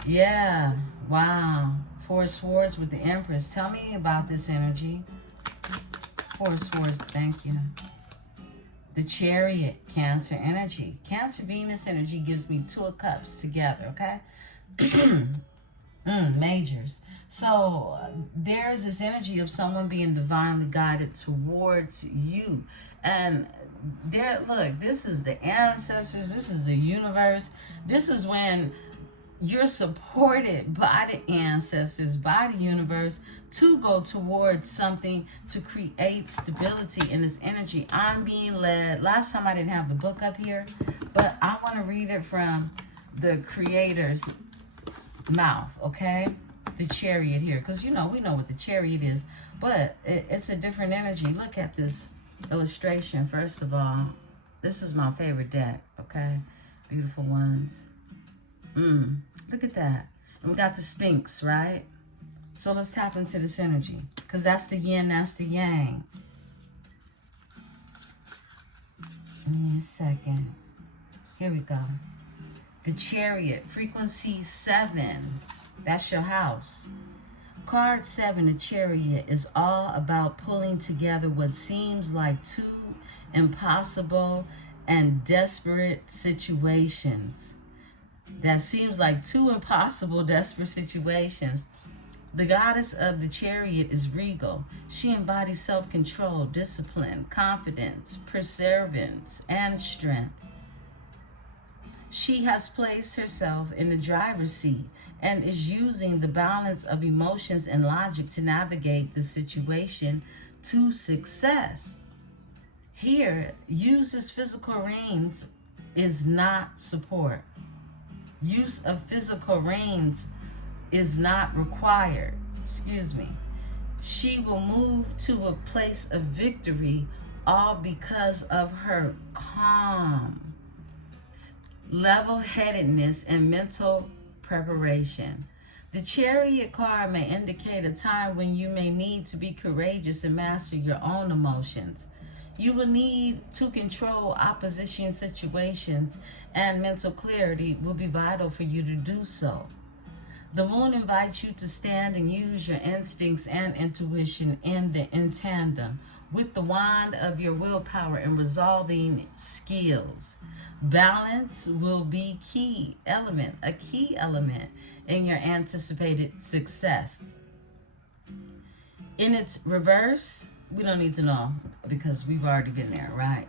Yeah, wow. Four of Swords with the Empress. Tell me about this energy. Four of Swords, thank you. The Chariot, Cancer energy. Cancer Venus energy gives me Two of Cups together, okay? Majors. So there's this energy of someone being divinely guided towards you. And there, look, this is the ancestors. This is the universe. This is when you're supported by the ancestors, by the universe, to go towards something to create stability in this energy. I'm being led. Last time I didn't have the book up here, but I want to read it from the creator's mouth, okay? The Chariot here, because we know what the Chariot is, but it's a different energy. Look at this illustration. First of all, this is my favorite deck, okay? Beautiful ones. Look at that. And we got the Sphinx, right? So let's tap into this energy, because that's the yin, that's the yang. Give me a second. Here we go. The Chariot, frequency 7. That's your house. Card 7, the Chariot, is all about pulling together what seems like two impossible and desperate situations. That seems like two impossible, desperate situations. The goddess of the Chariot is regal. She embodies self-control, discipline, confidence, perseverance, and strength. She has placed herself in the driver's seat and is using the balance of emotions and logic to navigate the situation to success. Here, uses physical reins is not support. Use of physical reins is not required. Excuse me. She will move to a place of victory, all because of her calm, level-headedness, and mental preparation. The Chariot card may indicate a time when you may need to be courageous and master your own emotions. You will need to control opposition situations, and mental clarity will be vital for you to do so. The moon invites you to stand and use your instincts and intuition in tandem with the wand of your willpower and resolving skills. Balance will be a key element in your anticipated success. In its reverse, we don't need to know because we've already been there, right?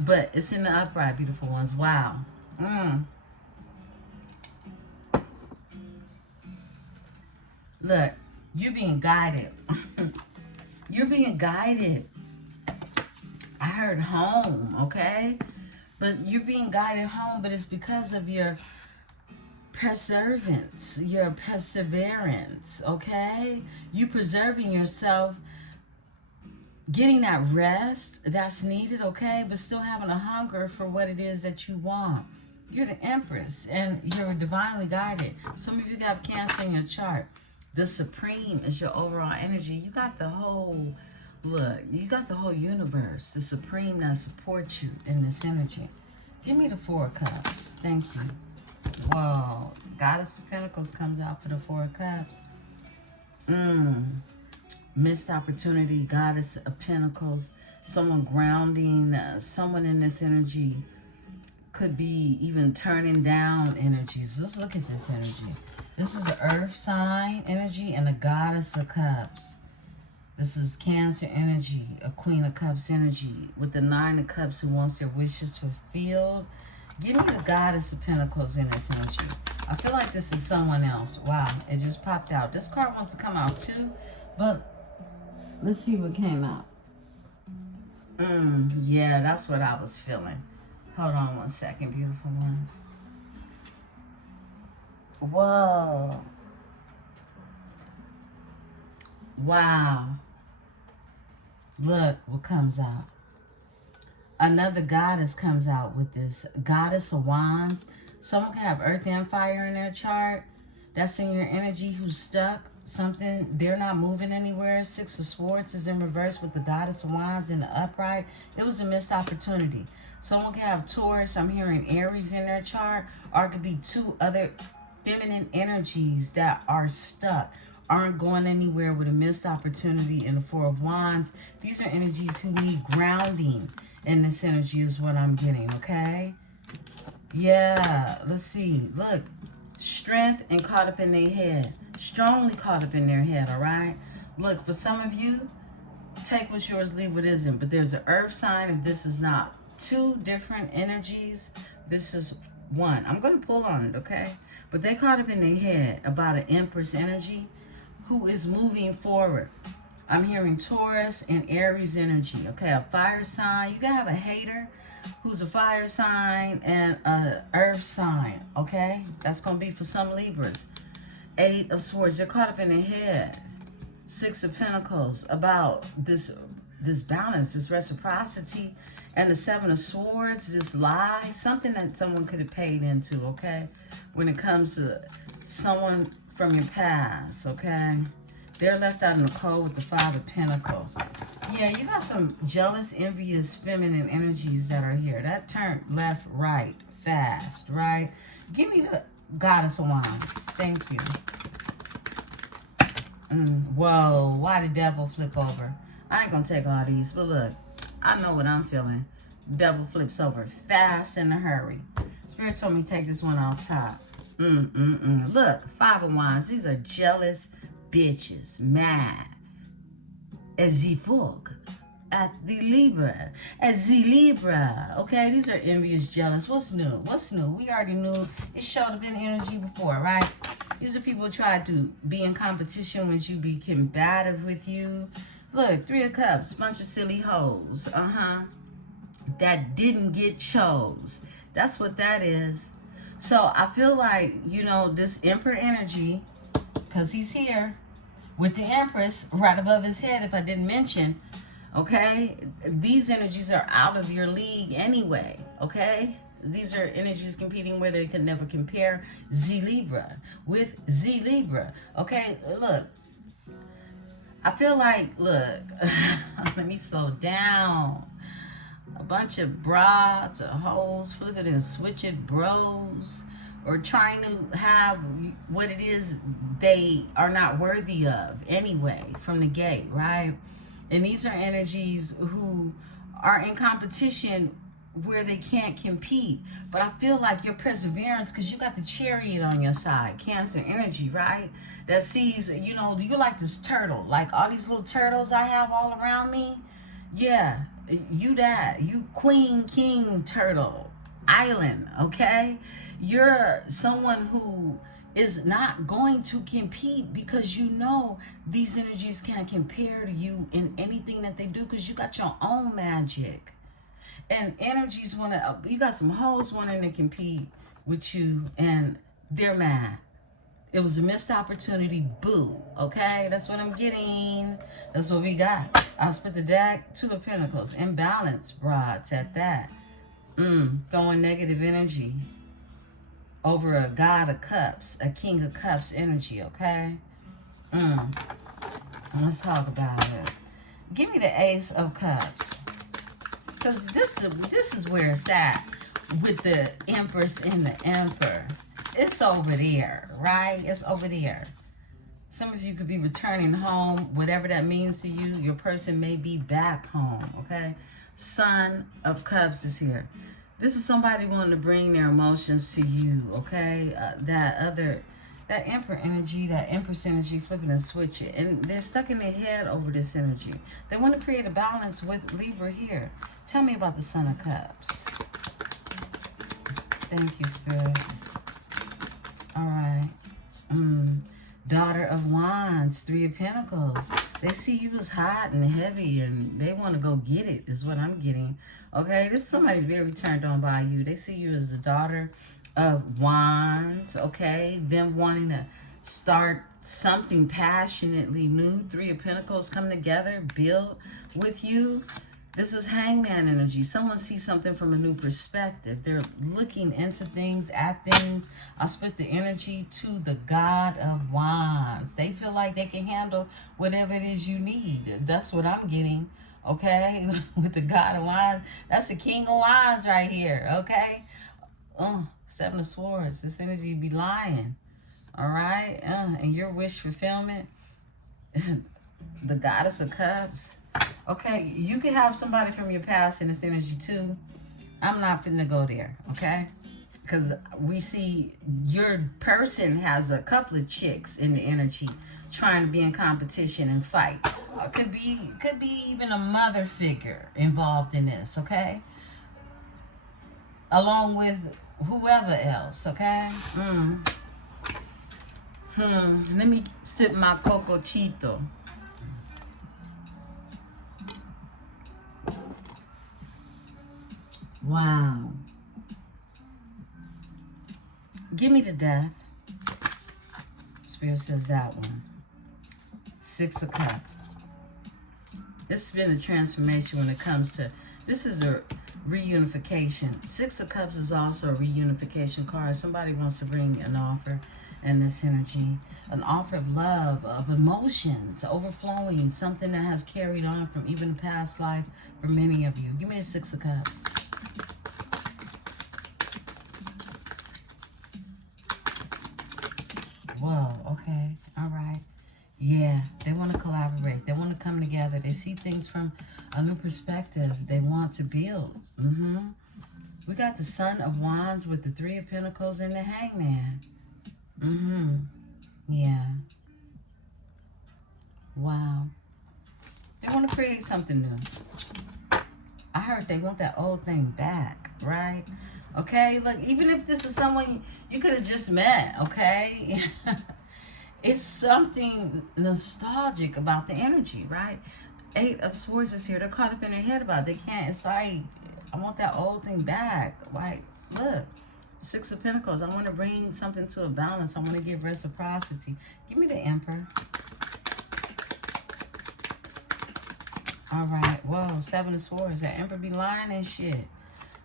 But it's in the upright, beautiful ones. Wow. Look, you're being guided. You're being guided. I heard home, okay? But you're being guided home, but it's because of your perseverance, okay? You preserving yourself, getting that rest that's needed, okay? But still having a hunger for what it is that you want. You're the Empress, and you're divinely guided. Some of you have Cancer in your chart. The Supreme is your overall energy. You got the whole, look, you got the whole universe, the Supreme that supports you in this energy. Give me the Four of Cups. Thank you. Whoa. Goddess of Pentacles comes out for the Four of Cups. Missed opportunity, Goddess of Pentacles. Someone grounding, someone in this energy could be even turning down energies. Let's look at this energy. This is an earth sign energy and a Goddess of Cups. This is Cancer energy, a Queen of Cups energy with the Nine of Cups who wants their wishes fulfilled. Give me the Goddess of Pentacles in this energy. I feel like this is someone else. Wow, it just popped out. This card wants to come out too, but let's see what came out. Yeah, that's what I was feeling. Hold on one second, beautiful ones. Whoa. Wow. Look what comes out. Another goddess comes out with this. Goddess of Wands. Someone can have earth and fire in their chart. That's in your energy who's stuck. Something, they're not moving anywhere. Six of Swords is in reverse with the Goddess of Wands in the upright. It was a missed opportunity. Someone can have Taurus. I'm hearing Aries in their chart. Or it could be two other feminine energies that are stuck, aren't going anywhere with a missed opportunity in the Four of Wands. These are energies who need grounding in this energy is what I'm getting, okay? Yeah, let's see. Look, strength and caught up in their head. Strongly caught up in their head, all right? Look, for some of you, take what's yours, leave what isn't. But there's an earth sign if this is not two different energies. This is one. I'm going to pull on it, okay? But they caught up in their head about an Empress energy who is moving forward. I'm hearing Taurus and Aries energy, okay? A fire sign. You can have a hater who's a fire sign and a earth sign, okay? That's going to be for some Libras. Eight of Swords. They're caught up in their head. Six of Pentacles about this balance, this reciprocity. And the Seven of Swords, this lie, something that someone could have paid into, okay? When it comes to someone from your past, okay? They're left out in the cold with the Five of Pentacles. Yeah, you got some jealous, envious, feminine energies that are here. That turned left, right, fast, right? Give me the Goddess of Wands. Thank you. Whoa, why the devil flip over? I ain't gonna take all these, but look, I know what I'm feeling. Devil flips over fast in a hurry. Spirit told me take this one off top. Look, Five of Wands. These are jealous bitches, mad as the folk at the Libra, as the Libra. Okay, these are envious, jealous. What's new? What's new? We already knew it showed up in energy before, right? These are people who try to be in competition with you, be combative with you. Look, Three of Cups, bunch of silly hoes, that didn't get chose. That's what that is. So I feel like, you know, this Emperor energy, because he's here with the Empress right above his head, if I didn't mention, okay? These energies are out of your league anyway, okay? These are energies competing where they can never compare. Z Libra with Z Libra, okay? Look, I feel like, look, let me slow down. A bunch of broads or hoes, flip it and switch it bros, or trying to have what it is they are not worthy of anyway from the gate, right? And these are energies who are in competition where they can't compete. But I feel like your perseverance, because you got the Chariot on your side, Cancer energy, right? That sees, you know, you like this turtle, like all these little turtles I have all around me. Yeah, you that, you queen, king, turtle, island, okay? You're someone who is not going to compete because you know these energies can't compare to you in anything that they do because you got your own magic. And energies want to, you got some hoes wanting to compete with you and they're mad. It was a missed opportunity, boo, okay? That's what I'm getting. That's what we got. I'll split the deck, Two of Pentacles, imbalance broads at that. Throwing negative energy over a God of Cups, a King of Cups energy, okay? Let's talk about it. Give me the Ace of Cups. Because this is where it's at with the Empress and the Emperor. It's over there, right? It's over there. Some of you could be returning home, whatever that means to you. Your person may be back home, okay? Son of Cups is here. This is somebody wanting to bring their emotions to you, okay? That Emperor energy, that Empress energy, flipping and switch it. And they're stuck in their head over this energy. They want to create a balance with Libra here. Tell me about the Son of Cups. Thank you, Spirit. All right. Daughter of Wands, Three of Pentacles. They see you as hot and heavy and they want to go get it, is what I'm getting. Okay, this is somebody's very turned on by you. They see you as the daughter of Wands, okay? Them wanting to start something passionately new. Three of Pentacles come together, build with you. This is Hangman energy. Someone sees something from a new perspective. They're looking into things, at things. I'll split the energy to the God of Wands. They feel like they can handle whatever it is you need. That's what I'm getting, okay? With the God of Wands. That's the King of Wands right here, okay? Seven of Swords. This energy be lying, all right? And your wish fulfillment, the Goddess of Cups. Okay, you can have somebody from your past in this energy too. I'm not finna go there, okay? Because we see your person has a couple of chicks in the energy trying to be in competition and fight. Could be even a mother figure involved in this, okay? Along with whoever else, okay? Let me sip my Coco Chito. Wow. Give me the Death. Spirit says that one. Six of Cups. It's been a transformation when it comes to, this is a reunification. Six of Cups is also a reunification card. Somebody wants to bring an offer in this energy. An offer of love, of emotions, overflowing, something that has carried on from even the past life for many of you. Give me the Six of Cups. Whoa, okay, all right. Yeah, they want to collaborate. They want to come together. They see things from a new perspective. They want to build. We got the Son of Wands with the Three of Pentacles and the Hangman. Yeah. Wow. They want to create something new. I heard they want that old thing back, right? Okay, look, even if this is someone you could have just met, okay? It's something nostalgic about the energy, right? Eight of Swords is here. They're caught up in their head about it. They can't, it's like, I want that old thing back. Like, look, Six of Pentacles. I want to bring something to a balance. I want to give reciprocity. Give me the Emperor. All right, whoa, Seven of Swords. That Emperor be lying and shit.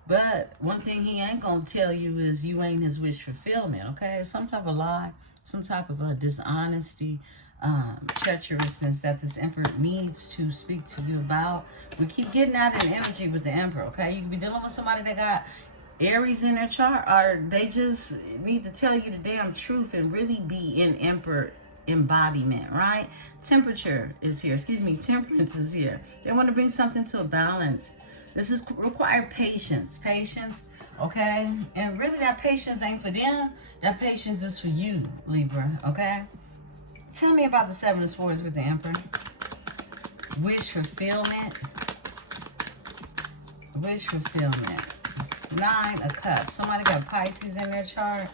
But one thing he ain't going to tell you is you ain't his wish fulfillment, okay? Some type of lie, some type of dishonesty, treacherousness that this Emperor needs to speak to you about. We keep getting out in energy with the Emperor, okay? You can be dealing with somebody that got Aries in their chart, or they just need to tell you the damn truth and really be in Emperor embodiment, right? Temperance is here. They want to bring something to a balance. This is require patience, okay? And really that patience ain't for them. That patience is for you, Libra, okay? Tell me about the Seven of Swords with the Emperor. Wish fulfillment. Wish fulfillment. Nine of Cups. Somebody got Pisces in their chart.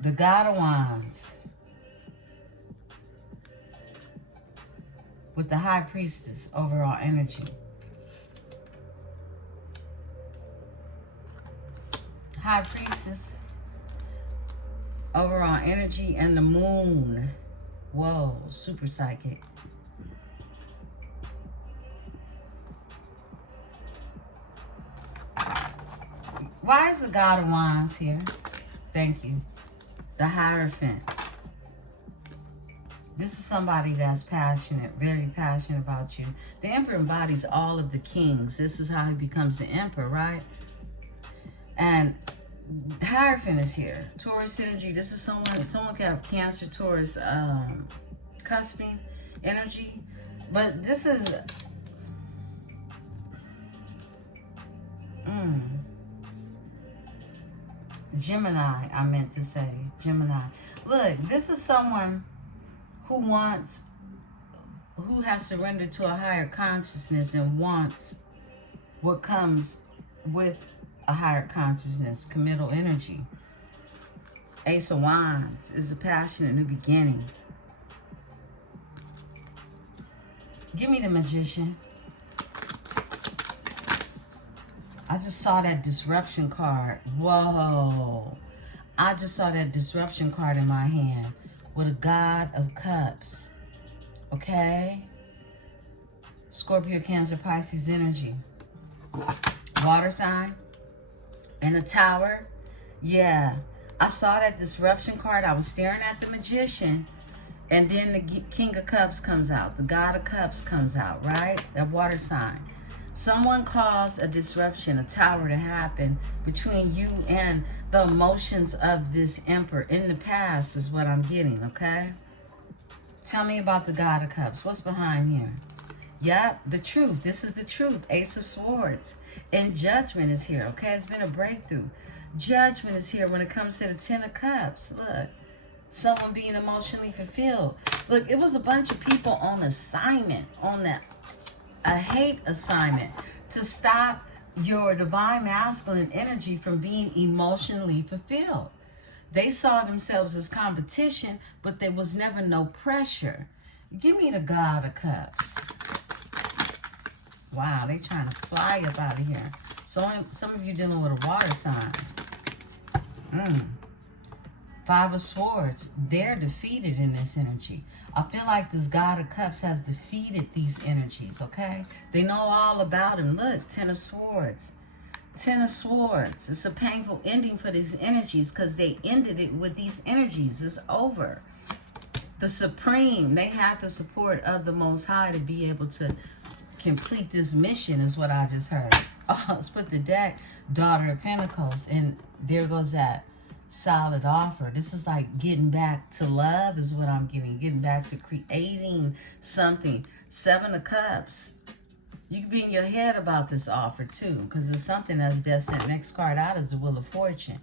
The God of Wands. With the High Priestess, overall energy. High Priestess, overall energy, and the Moon. Whoa, super psychic. Why is the God of Wands here? Thank you. The Hierophant. This is somebody that's passionate, very passionate about you. The Emperor embodies all of the kings. This is how he becomes the Emperor, right? And Hierophant is here. Taurus energy. This is someone can have Cancer, Taurus, cusping energy. But this is... Gemini, I meant to say. Gemini. Look, this is someone who has surrendered to a higher consciousness and wants what comes with a higher consciousness, committal energy. Ace of Wands is a passionate new beginning. Give me the Magician. I just saw that disruption card. Whoa. I just saw that disruption card in my hand with a God of Cups. Okay? Scorpio, Cancer, Pisces energy. Water sign. And a tower. Yeah. I saw that disruption card. I was staring at the Magician. And then the King of Cups comes out. The God of Cups comes out, right? That water sign. Someone caused a disruption, a tower to happen between you and the emotions of this Emperor in the past is what I'm getting, okay? Tell me about the God of Cups. What's behind here? Yep, the truth. This is the truth. Ace of Swords. And judgment is here, okay? It's been a breakthrough. Judgment is here when it comes to the Ten of Cups. Look, someone being emotionally fulfilled. Look, it was a bunch of people on assignment, on a hate assignment to stop your divine masculine energy from being emotionally fulfilled. They saw themselves as competition, but there was never no pressure. Give me the God of Cups. Wow, they trying to fly up out of here. So some of you dealing with a water sign. Five of Swords. They're defeated in this energy. I feel like this God of Cups has defeated these energies, okay? They know all about him. Look, Ten of Swords. Ten of Swords. It's a painful ending for these energies because they ended it with these energies. It's over. The Supreme, they had the support of the Most High to be able to complete this mission is what I just heard. Oh, split the deck. Daughter of Pentacles. And there goes that solid offer. This is like getting back to love is what I'm getting. Getting back to creating something. Seven of Cups. You can be in your head about this offer too, because it's something that's destined. Next card out is the Wheel of Fortune.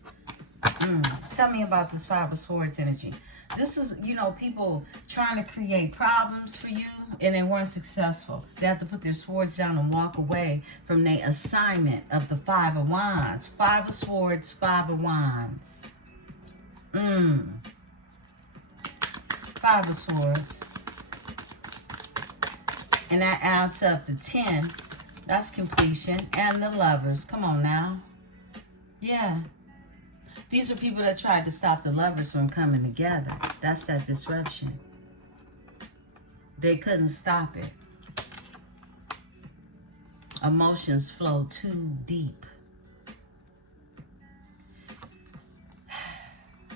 Tell me about this Five of Swords energy. This is, you know, people trying to create problems for you and they weren't successful. They have to put their swords down and walk away from their assignment of the Five of Wands. Five of Swords, Five of Wands. Five of Swords. And that adds up to 10. That's completion. And the Lovers. Come on now. Yeah. These are people that tried to stop the Lovers from coming together. That's that disruption. They couldn't stop it. Emotions flow too deep.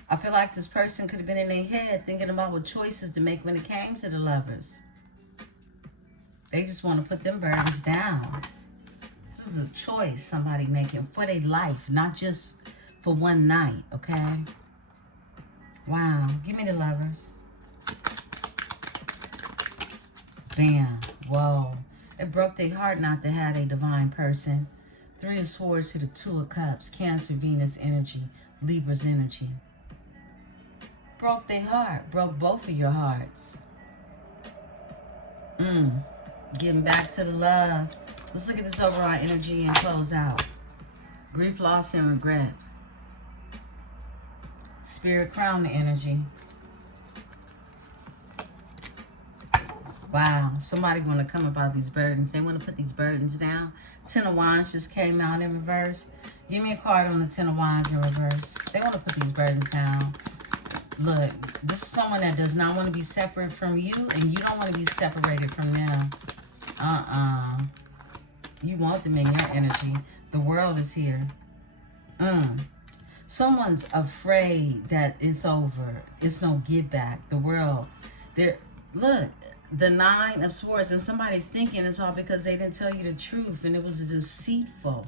I feel like this person could have been in their head thinking about what choices to make when it came to the Lovers. They just want to put them burdens down. This is a choice somebody making for their life, not just for one night, okay? Wow. Give me the Lovers. Bam. Whoa. It broke their heart not to have a divine person. Three of Swords to the Two of Cups. Cancer, Venus energy. Libra's energy. Broke their heart. Broke both of your hearts. Getting back to the love. Let's look at this overall energy and close out. Grief, loss, and regret. Spirit crown the energy. Wow. Somebody want to come about these burdens. They want to put these burdens down. Ten of Wands just came out in reverse. Give me a card on the Ten of Wands in reverse. They want to put these burdens down. Look, this is someone that does not want to be separate from you, and you don't want to be separated from them. You want them in your energy. The World is here. Someone's afraid that it's over. It's no give back. The World. Look, the Nine of Swords, and somebody's thinking it's all because they didn't tell you the truth, and it was deceitful.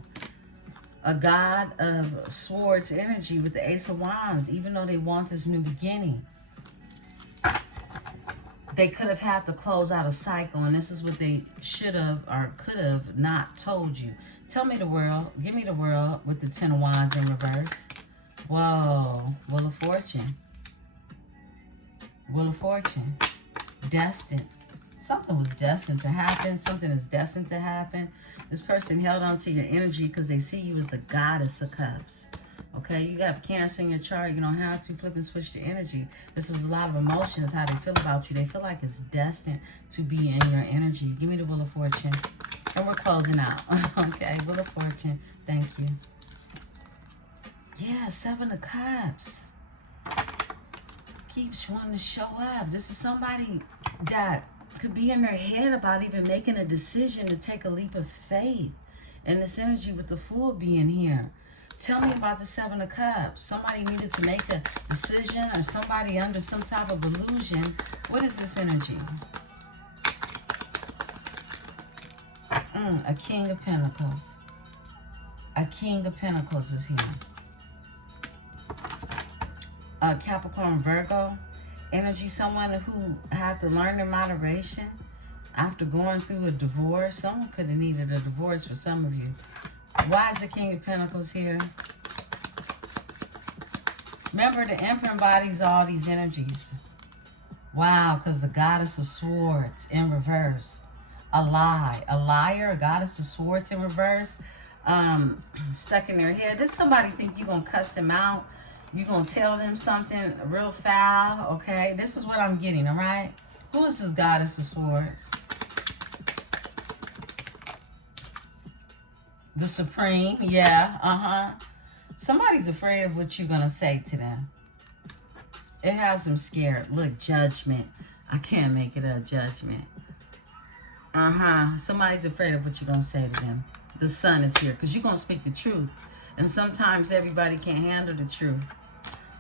A God of Swords energy with the Ace of Wands, even though they want this new beginning. They could have had to close out a cycle, and this is what they should have or could have not told you. Tell me the World. Give me the World with the Ten of Wands in reverse. Whoa. Wheel of Fortune. Wheel of Fortune. Destined. Something was destined to happen. Something is destined to happen. This person held on to your energy because they see you as the Goddess of Cups. Okay, you got Cancer in your chart. You don't have to flip and switch the energy. This is a lot of emotions, how they feel about you. They feel like it's destined to be in your energy. Give me the Wheel of Fortune. And we're closing out. Okay, Wheel of Fortune. Thank you. Yeah, Seven of Cups. Keeps wanting to show up. This is somebody that could be in their head about even making a decision to take a leap of faith. And this energy with the Fool being here. Tell me about the Seven of Cups. Somebody needed to make a decision, or somebody under some type of illusion. What is this energy? A King of Pentacles. A King of Pentacles is here. Capricorn, Virgo energy. Someone who had to learn their moderation after going through a divorce. Someone could have needed a divorce for some of you. Why is the King of Pentacles here? Remember, the Emperor embodies all these energies. Wow, because the Goddess of Swords in reverse. A lie. A liar, a Goddess of Swords in reverse. Stuck in their head. Does somebody think you're going to cuss them out? You're going to tell them something real foul? Okay, this is what I'm getting, all right? Who is this Goddess of Swords? The Supreme, yeah, Somebody's afraid of what you're going to say to them. It has them scared. Look, judgment. I can't make it a judgment. Somebody's afraid of what you're going to say to them. The Sun is here because you're going to speak the truth. And sometimes everybody can't handle the truth.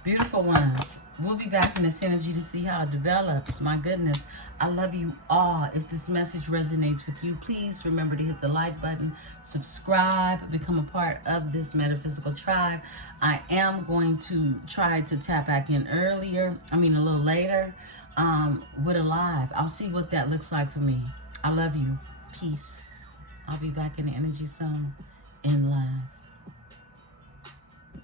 Beautiful ones. We'll be back in this energy to see how it develops. My goodness. I love you all. If this message resonates with you, please remember to hit the like button, subscribe, become a part of this metaphysical tribe. I am going to try to tap back in a little later with a live. I'll see what that looks like for me. I love you. Peace. I'll be back in the energy zone in love.